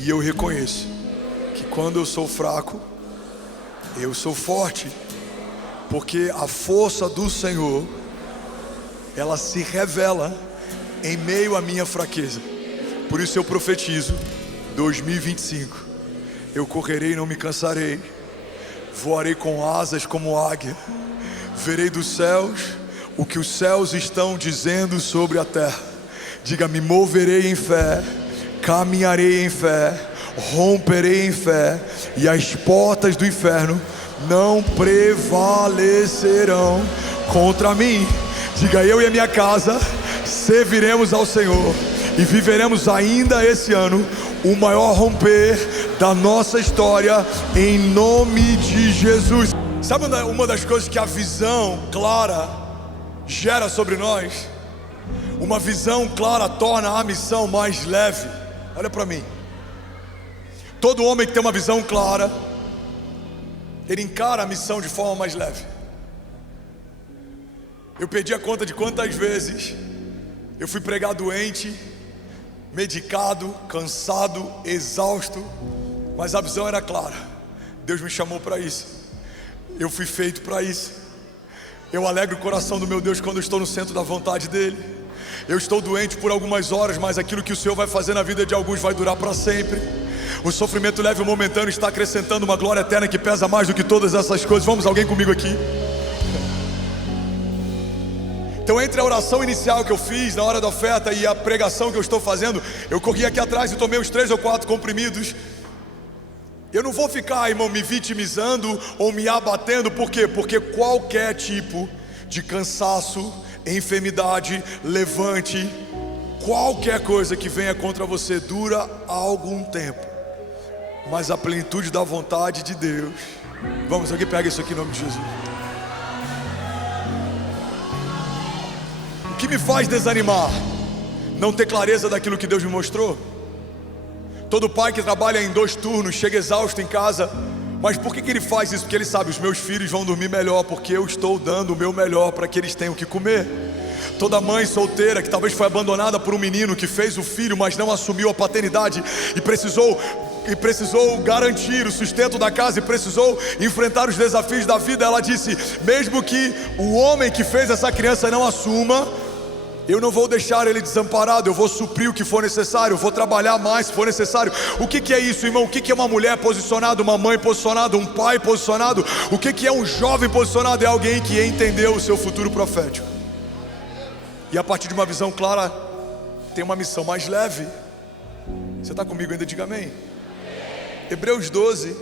e eu reconheço que quando eu sou fraco, eu sou forte, porque a força do Senhor, ela se revela em meio à minha fraqueza. Por isso eu profetizo 2025: eu correrei e não me cansarei, voarei com asas como águia, verei dos céus o que os céus estão dizendo sobre a terra. Diga: me moverei em fé, caminharei em fé, romperei em fé, e as portas do inferno não prevalecerão contra mim. Diga: eu e a minha casa serviremos ao Senhor e viveremos ainda esse ano o maior romper da nossa história, em nome de Jesus. Sabe uma das coisas que a visão clara gera sobre nós? Uma visão clara torna a missão mais leve. Olha para mim. Todo homem que tem uma visão clara, ele encara a missão de forma mais leve. Eu perdi a conta de quantas vezes eu fui pregar doente, medicado, cansado, exausto, mas a visão era clara. Deus me chamou para isso, eu fui feito para isso. Eu alegro o coração do meu Deus quando eu estou no centro da vontade dEle. Eu estou doente por algumas horas, mas aquilo que o Senhor vai fazer na vida de alguns vai durar para sempre. O sofrimento leve e momentâneo está acrescentando uma glória eterna que pesa mais do que todas essas coisas. Vamos, alguém comigo aqui? Então, entre a oração inicial que eu fiz na hora da oferta e a pregação que eu estou fazendo, eu corri aqui atrás e tomei uns 3 ou 4 comprimidos. Eu não vou ficar, irmão, me vitimizando ou me abatendo. Por quê? Porque qualquer tipo de cansaço, enfermidade, levante, qualquer coisa que venha contra você dura algum tempo, mas a plenitude da vontade de Deus. Vamos, alguém pega isso aqui em nome de Jesus. O que me faz desanimar? Não ter clareza daquilo que Deus me mostrou. Todo pai que trabalha em 2 turnos chega exausto em casa. Mas por que ele faz isso? Porque ele sabe: os meus filhos vão dormir melhor, porque eu estou dando o meu melhor para que eles tenham o que comer. Toda mãe solteira que talvez foi abandonada por um menino que fez o filho, mas não assumiu a paternidade e precisou garantir o sustento da casa e precisou enfrentar os desafios da vida, ela disse: mesmo que o homem que fez essa criança não assuma, eu não vou deixar ele desamparado, eu vou suprir o que for necessário, eu vou trabalhar mais se for necessário. O que é isso, irmão? O que é uma mulher posicionada, uma mãe posicionada, um pai posicionado? O que é um jovem posicionado? É alguém que entendeu o seu futuro profético, e a partir de uma visão clara tem uma missão mais leve. Você está comigo ainda? Diga amém. Hebreus 12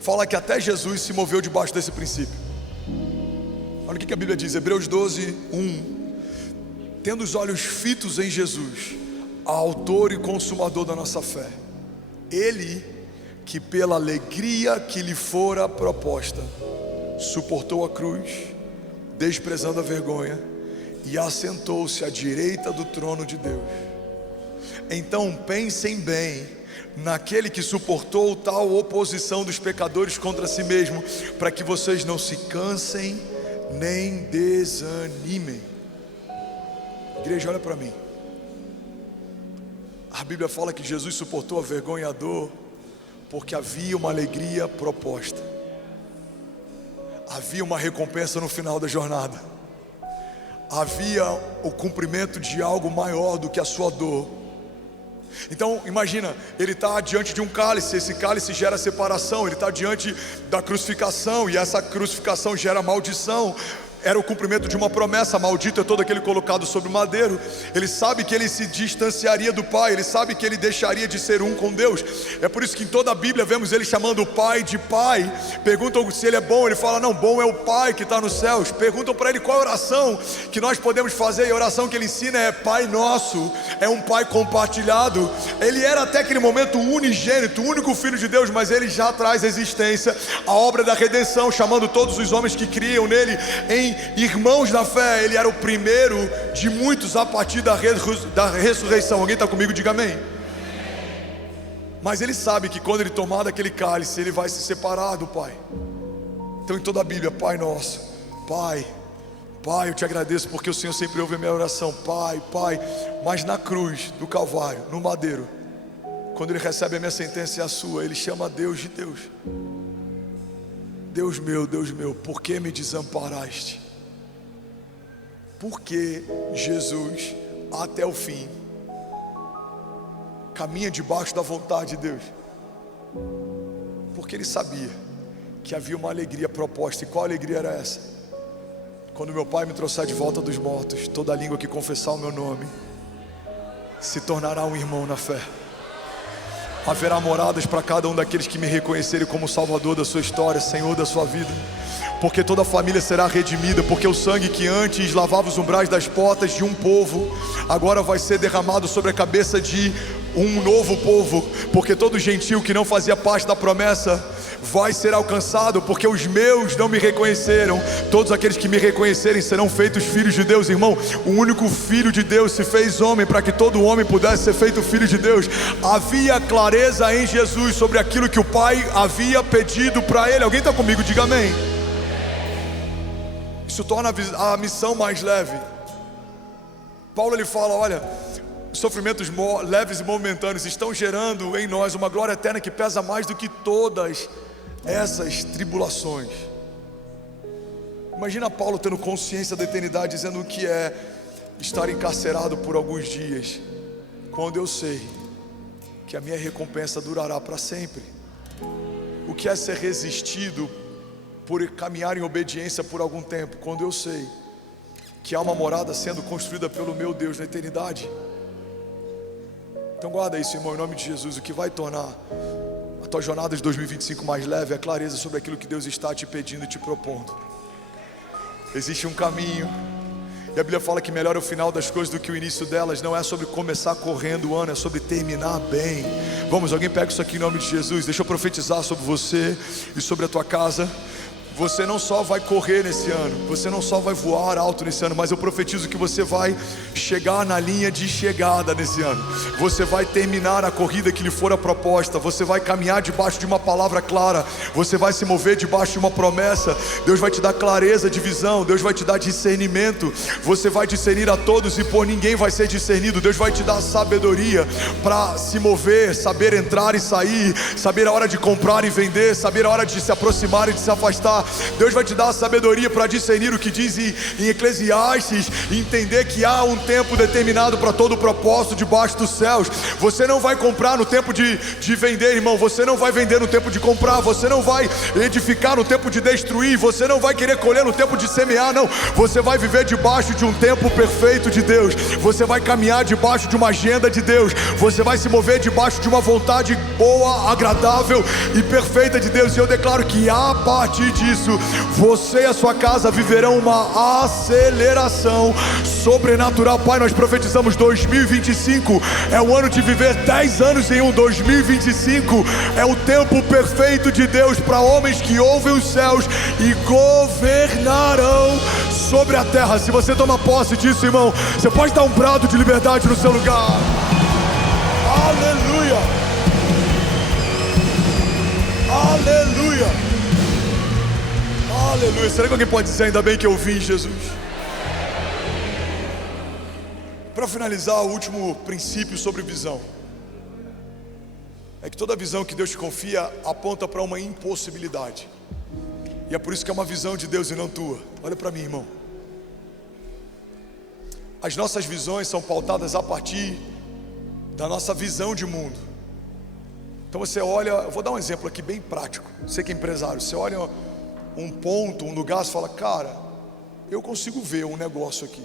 fala que até Jesus se moveu debaixo desse princípio. Olha o que a Bíblia diz, Hebreus 12, 1. Tendo os olhos fitos em Jesus, autor e consumador da nossa fé, Ele que pela alegria que lhe fora proposta, suportou a cruz, desprezando a vergonha, e assentou-se à direita do trono de Deus. Então pensem bem naquele que suportou tal oposição dos pecadores contra si mesmo, para que vocês não se cansem nem desanimem. Igreja, olha para mim. A Bíblia fala que Jesus suportou a vergonha e a dor porque havia uma alegria proposta, havia uma recompensa no final da jornada, havia o cumprimento de algo maior do que a sua dor. Então imagina, ele está diante de um cálice, esse cálice gera separação, ele está diante da crucificação, e essa crucificação gera maldição. Era o cumprimento de uma promessa. Maldito é todo aquele colocado sobre o madeiro. Ele sabe que ele se distanciaria do Pai, ele sabe que ele deixaria de ser um com Deus. É por isso que em toda a Bíblia vemos ele chamando o Pai de Pai. Perguntam se ele é bom, ele fala: não, bom é o Pai que está nos céus. Perguntam para ele qual é a oração que nós podemos fazer, e a oração que ele ensina é Pai Nosso. É um Pai compartilhado. Ele era até aquele momento unigênito, o único Filho de Deus, mas ele já traz existência a obra da redenção, chamando todos os homens que criam nele em irmãos na fé. Ele era o primeiro de muitos a partir da ressurreição. Alguém está comigo? Diga amém. Mas ele sabe que quando ele tomar daquele cálice, ele vai se separar do Pai. Então em toda a Bíblia, Pai Nosso, Pai, Pai, eu te agradeço porque o Senhor sempre ouve a minha oração, Pai, Pai. Mas na cruz do Calvário, no madeiro, quando ele recebe a minha sentença e a sua, ele chama Deus de Deus. Deus meu, por que me desamparaste? Porque Jesus, até o fim, caminha debaixo da vontade de Deus, porque ele sabia que havia uma alegria proposta. E qual alegria era essa? Quando meu Pai me trouxer de volta dos mortos, toda língua que confessar o meu nome se tornará um irmão na fé. Haverá moradas para cada um daqueles que me reconhecerem como Salvador da sua história, Senhor da sua vida. Porque toda a família será redimida, porque o sangue que antes lavava os umbrais das portas de um povo, agora vai ser derramado sobre a cabeça de um novo povo. Porque todo gentil que não fazia parte da promessa vai ser alcançado, porque os meus não me reconheceram. Todos aqueles que me reconhecerem serão feitos filhos de Deus. Irmão, o único Filho de Deus se fez homem para que todo homem pudesse ser feito filho de Deus. Havia clareza em Jesus sobre aquilo que o Pai havia pedido para ele. Alguém está comigo? Diga amém. Isso torna a missão mais leve. Paulo ele fala: olha, os sofrimentos leves e momentâneos estão gerando em nós uma glória eterna que pesa mais do que todas essas tribulações. Imagina Paulo tendo consciência da eternidade, dizendo o que é estar encarcerado por alguns dias, quando eu sei que a minha recompensa durará para sempre. O que é ser resistido por caminhar em obediência por algum tempo, quando eu sei que há uma morada sendo construída pelo meu Deus na eternidade. Então guarda isso, irmão, em nome de Jesus. O que vai tornar a tua jornada de 2025 mais leve é a clareza sobre aquilo que Deus está te pedindo e te propondo. Existe um caminho, e a Bíblia fala que melhor é o final das coisas do que o início delas. Não é sobre começar correndo o ano, é sobre terminar bem. Vamos, alguém pega isso aqui em nome de Jesus. Deixa eu profetizar sobre você e sobre a tua casa. Você não só vai correr nesse ano, você não só vai voar alto nesse ano, mas eu profetizo que você vai chegar na linha de chegada nesse ano. Você vai terminar a corrida que lhe fora proposta. Você vai caminhar debaixo de uma palavra clara. Você vai se mover debaixo de uma promessa. Deus vai te dar clareza de visão. Deus vai te dar discernimento. Você vai discernir a todos e por ninguém vai ser discernido. Deus vai te dar sabedoria para se mover, saber entrar e sair, saber a hora de comprar e vender, saber a hora de se aproximar e de se afastar. Deus vai te dar a sabedoria para discernir o que diz em Eclesiastes, e entender que há um tempo determinado para todo o propósito debaixo dos céus. Você não vai comprar no tempo de vender, irmão. Você não vai vender no tempo de comprar. Você não vai edificar no tempo de destruir. Você não vai querer colher no tempo de semear, não. Você vai viver debaixo de um tempo perfeito de Deus. Você vai caminhar debaixo de uma agenda de Deus. Você vai se mover debaixo de uma vontade boa, agradável e perfeita de Deus. E eu declaro que a partir disso, você e a sua casa viverão uma aceleração sobrenatural. Pai, nós profetizamos 2025 é o ano de viver 10 anos em um. 2025 é o tempo perfeito de Deus para homens que ouvem os céus e governarão sobre a terra. Se você toma posse disso, irmão, você pode dar um brado de liberdade no seu lugar. Aleluia! Aleluia! Aleluia! Será que alguém pode dizer, ainda bem que eu vim, Jesus? Para finalizar, o último princípio sobre visão é que toda visão que Deus te confia aponta para uma impossibilidade. E é por isso que é uma visão de Deus e não tua. Olha para mim, irmão. As nossas visões são pautadas a partir da nossa visão de mundo. Então você olha, eu vou dar um exemplo aqui bem prático. Você que é empresário, você olha um ponto, um lugar, você fala, cara, eu consigo ver um negócio aqui.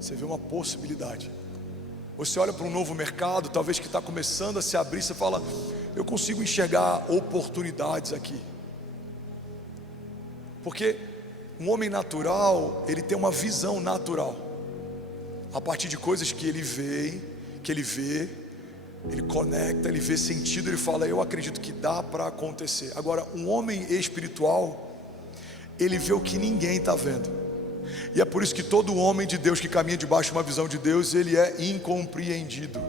Você vê uma possibilidade. Você olha para um novo mercado, talvez que está começando a se abrir, você fala, eu consigo enxergar oportunidades aqui. Porque um homem natural, ele tem uma visão natural, a partir de coisas que ele vê, ele conecta, ele vê sentido, ele fala, eu acredito que dá para acontecer. Agora, um homem espiritual, ele vê o que ninguém está vendo. E é por isso que todo homem de Deus que caminha debaixo de uma visão de Deus, ele é incompreendido.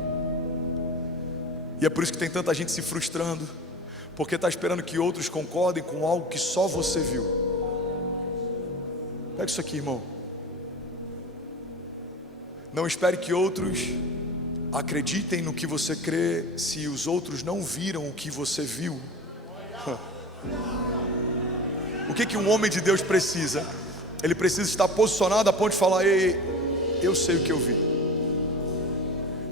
E é por isso que tem tanta gente se frustrando, porque está esperando que outros concordem com algo que só você viu. Pega isso aqui, irmão. Não espere que outros acreditem no que você crê, se os outros não viram o que você viu. O que um homem de Deus precisa? Ele precisa estar posicionado a ponto de falar, ei, eu sei o que eu vi.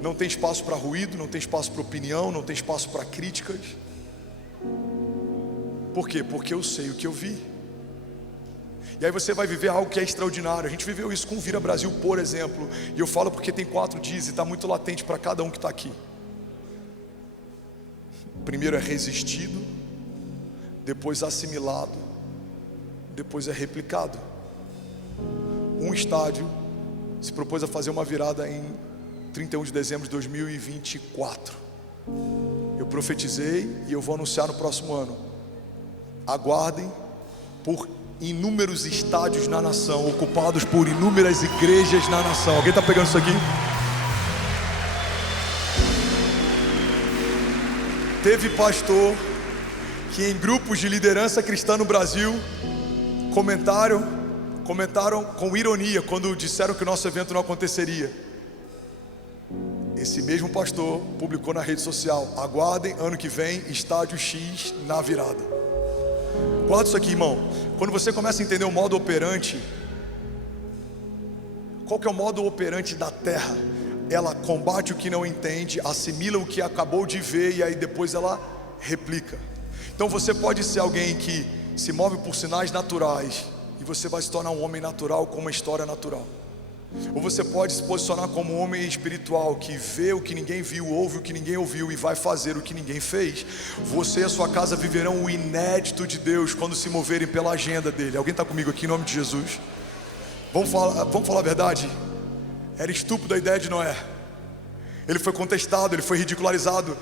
Não tem espaço para ruído, não tem espaço para opinião, não tem espaço para críticas. Por quê? Porque eu sei o que eu vi. E aí você vai viver algo que é extraordinário. A gente viveu isso com o Vira Brasil, por exemplo. E eu falo porque tem 4 dias e está muito latente para cada um que está aqui. Primeiro é resistido, depois assimilado, depois é replicado. Um estádio se propôs a fazer uma virada em 31 de dezembro de 2024. Eu profetizei e eu vou anunciar no próximo ano. Aguardem por inúmeros estádios na nação, ocupados por inúmeras igrejas na nação. Alguém está pegando isso aqui? Teve pastor que em grupos de liderança cristã no Brasil comentaram com ironia quando disseram que o nosso evento não aconteceria. Esse mesmo pastor publicou na rede social, aguardem ano que vem, estádio X na virada. Guarda isso aqui, irmão. Quando você começa a entender o modo operante, qual que é o modo operante da terra? Ela combate o que não entende, assimila o que acabou de ver e aí depois ela replica. Então você pode ser alguém que se move por sinais naturais e você vai se tornar um homem natural com uma história natural. Ou você pode se posicionar como um homem espiritual que vê o que ninguém viu, ouve o que ninguém ouviu e vai fazer o que ninguém fez. Você e a sua casa viverão o inédito de Deus quando se moverem pela agenda dele. Alguém está comigo aqui em nome de Jesus? Vamos falar a verdade? Era estúpido a ideia de Noé. Ele foi contestado, ele foi ridicularizado.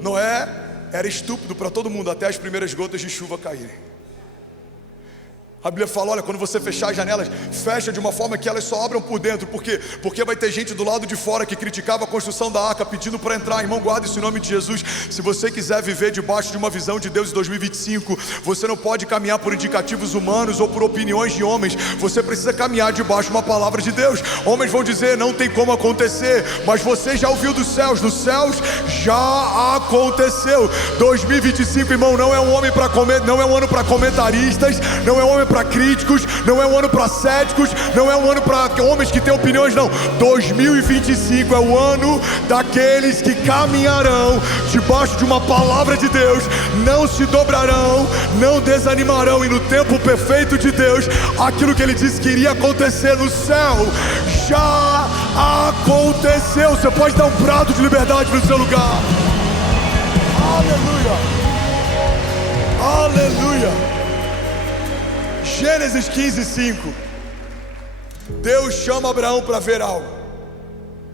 Noé era estúpido para todo mundo até as primeiras gotas de chuva caírem. A Bíblia fala, olha, quando você fechar as janelas, fecha de uma forma que elas só abram por dentro. Por quê? Porque vai ter gente do lado de fora que criticava a construção da arca, pedindo para entrar. Irmão, guarda isso em nome de Jesus. Se você quiser viver debaixo de uma visão de Deus em 2025, você não pode caminhar por indicativos humanos ou por opiniões de homens. Você precisa caminhar debaixo de uma palavra de Deus. Homens vão dizer, não tem como acontecer, mas você já ouviu dos céus. Nos céus já aconteceu. 2025, irmão, não é um homem para comer, não é um ano para comentaristas, não é um homem para críticos, não é um ano para céticos, não é um ano para homens que têm opiniões, não. 2025 é o ano daqueles que caminharão debaixo de uma palavra de Deus, não se dobrarão, não desanimarão, e no tempo perfeito de Deus, aquilo que ele disse que iria acontecer no céu, já aconteceu. Você pode dar um brado de liberdade no seu lugar. Aleluia, aleluia. Gênesis 15:5. Deus chama Abraão para ver algo.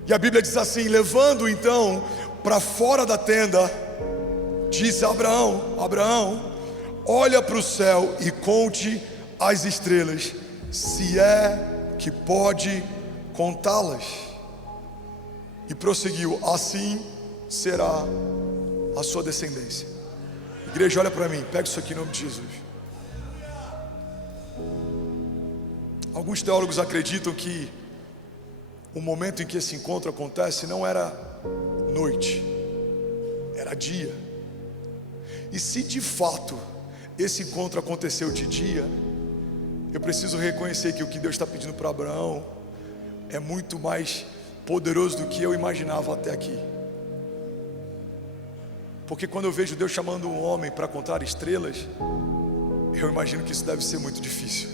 E a Bíblia diz assim: levando então para fora da tenda, disse a Abraão: Abraão, olha para o céu e conte as estrelas, se é que pode contá-las. E prosseguiu: assim será a sua descendência. Igreja, olha para mim, pega isso aqui em nome de Jesus. Alguns teólogos acreditam que o momento em que esse encontro acontece não era noite, era dia. E se de fato esse encontro aconteceu de dia, eu preciso reconhecer que o que Deus está pedindo para Abraão é muito mais poderoso do que eu imaginava até aqui. Porque quando eu vejo Deus chamando um homem para contar estrelas, eu imagino que isso deve ser muito difícil.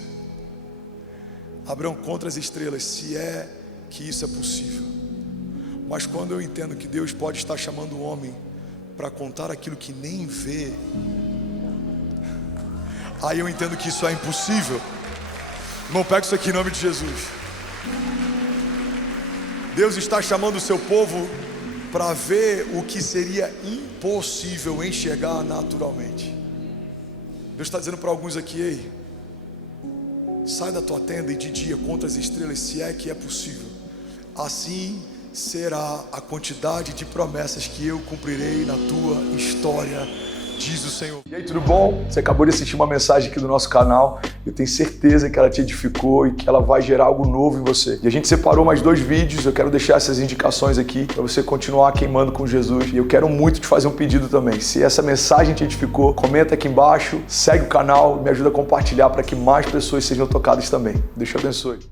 Abraão conta as estrelas, se é que isso é possível. Mas quando eu entendo que Deus pode estar chamando um homem para contar aquilo que nem vê, aí eu entendo que isso é impossível. Irmão, pega isso aqui em nome de Jesus. Deus está chamando o seu povo para ver o que seria impossível enxergar naturalmente. Deus está dizendo para alguns aqui: ei, sai da tua tenda e de dia conta as estrelas, se é que é possível. Assim será a quantidade de promessas que eu cumprirei na tua história, diz o Senhor. E aí, tudo bom? Você acabou de assistir uma mensagem aqui do nosso canal. Eu tenho certeza que ela te edificou e que ela vai gerar algo novo em você. E a gente separou mais 2 vídeos. Eu quero deixar essas indicações aqui para você continuar queimando com Jesus. E eu quero muito te fazer um pedido também. Se essa mensagem te edificou, comenta aqui embaixo, segue o canal, me ajuda a compartilhar para que mais pessoas sejam tocadas também. Deus te abençoe.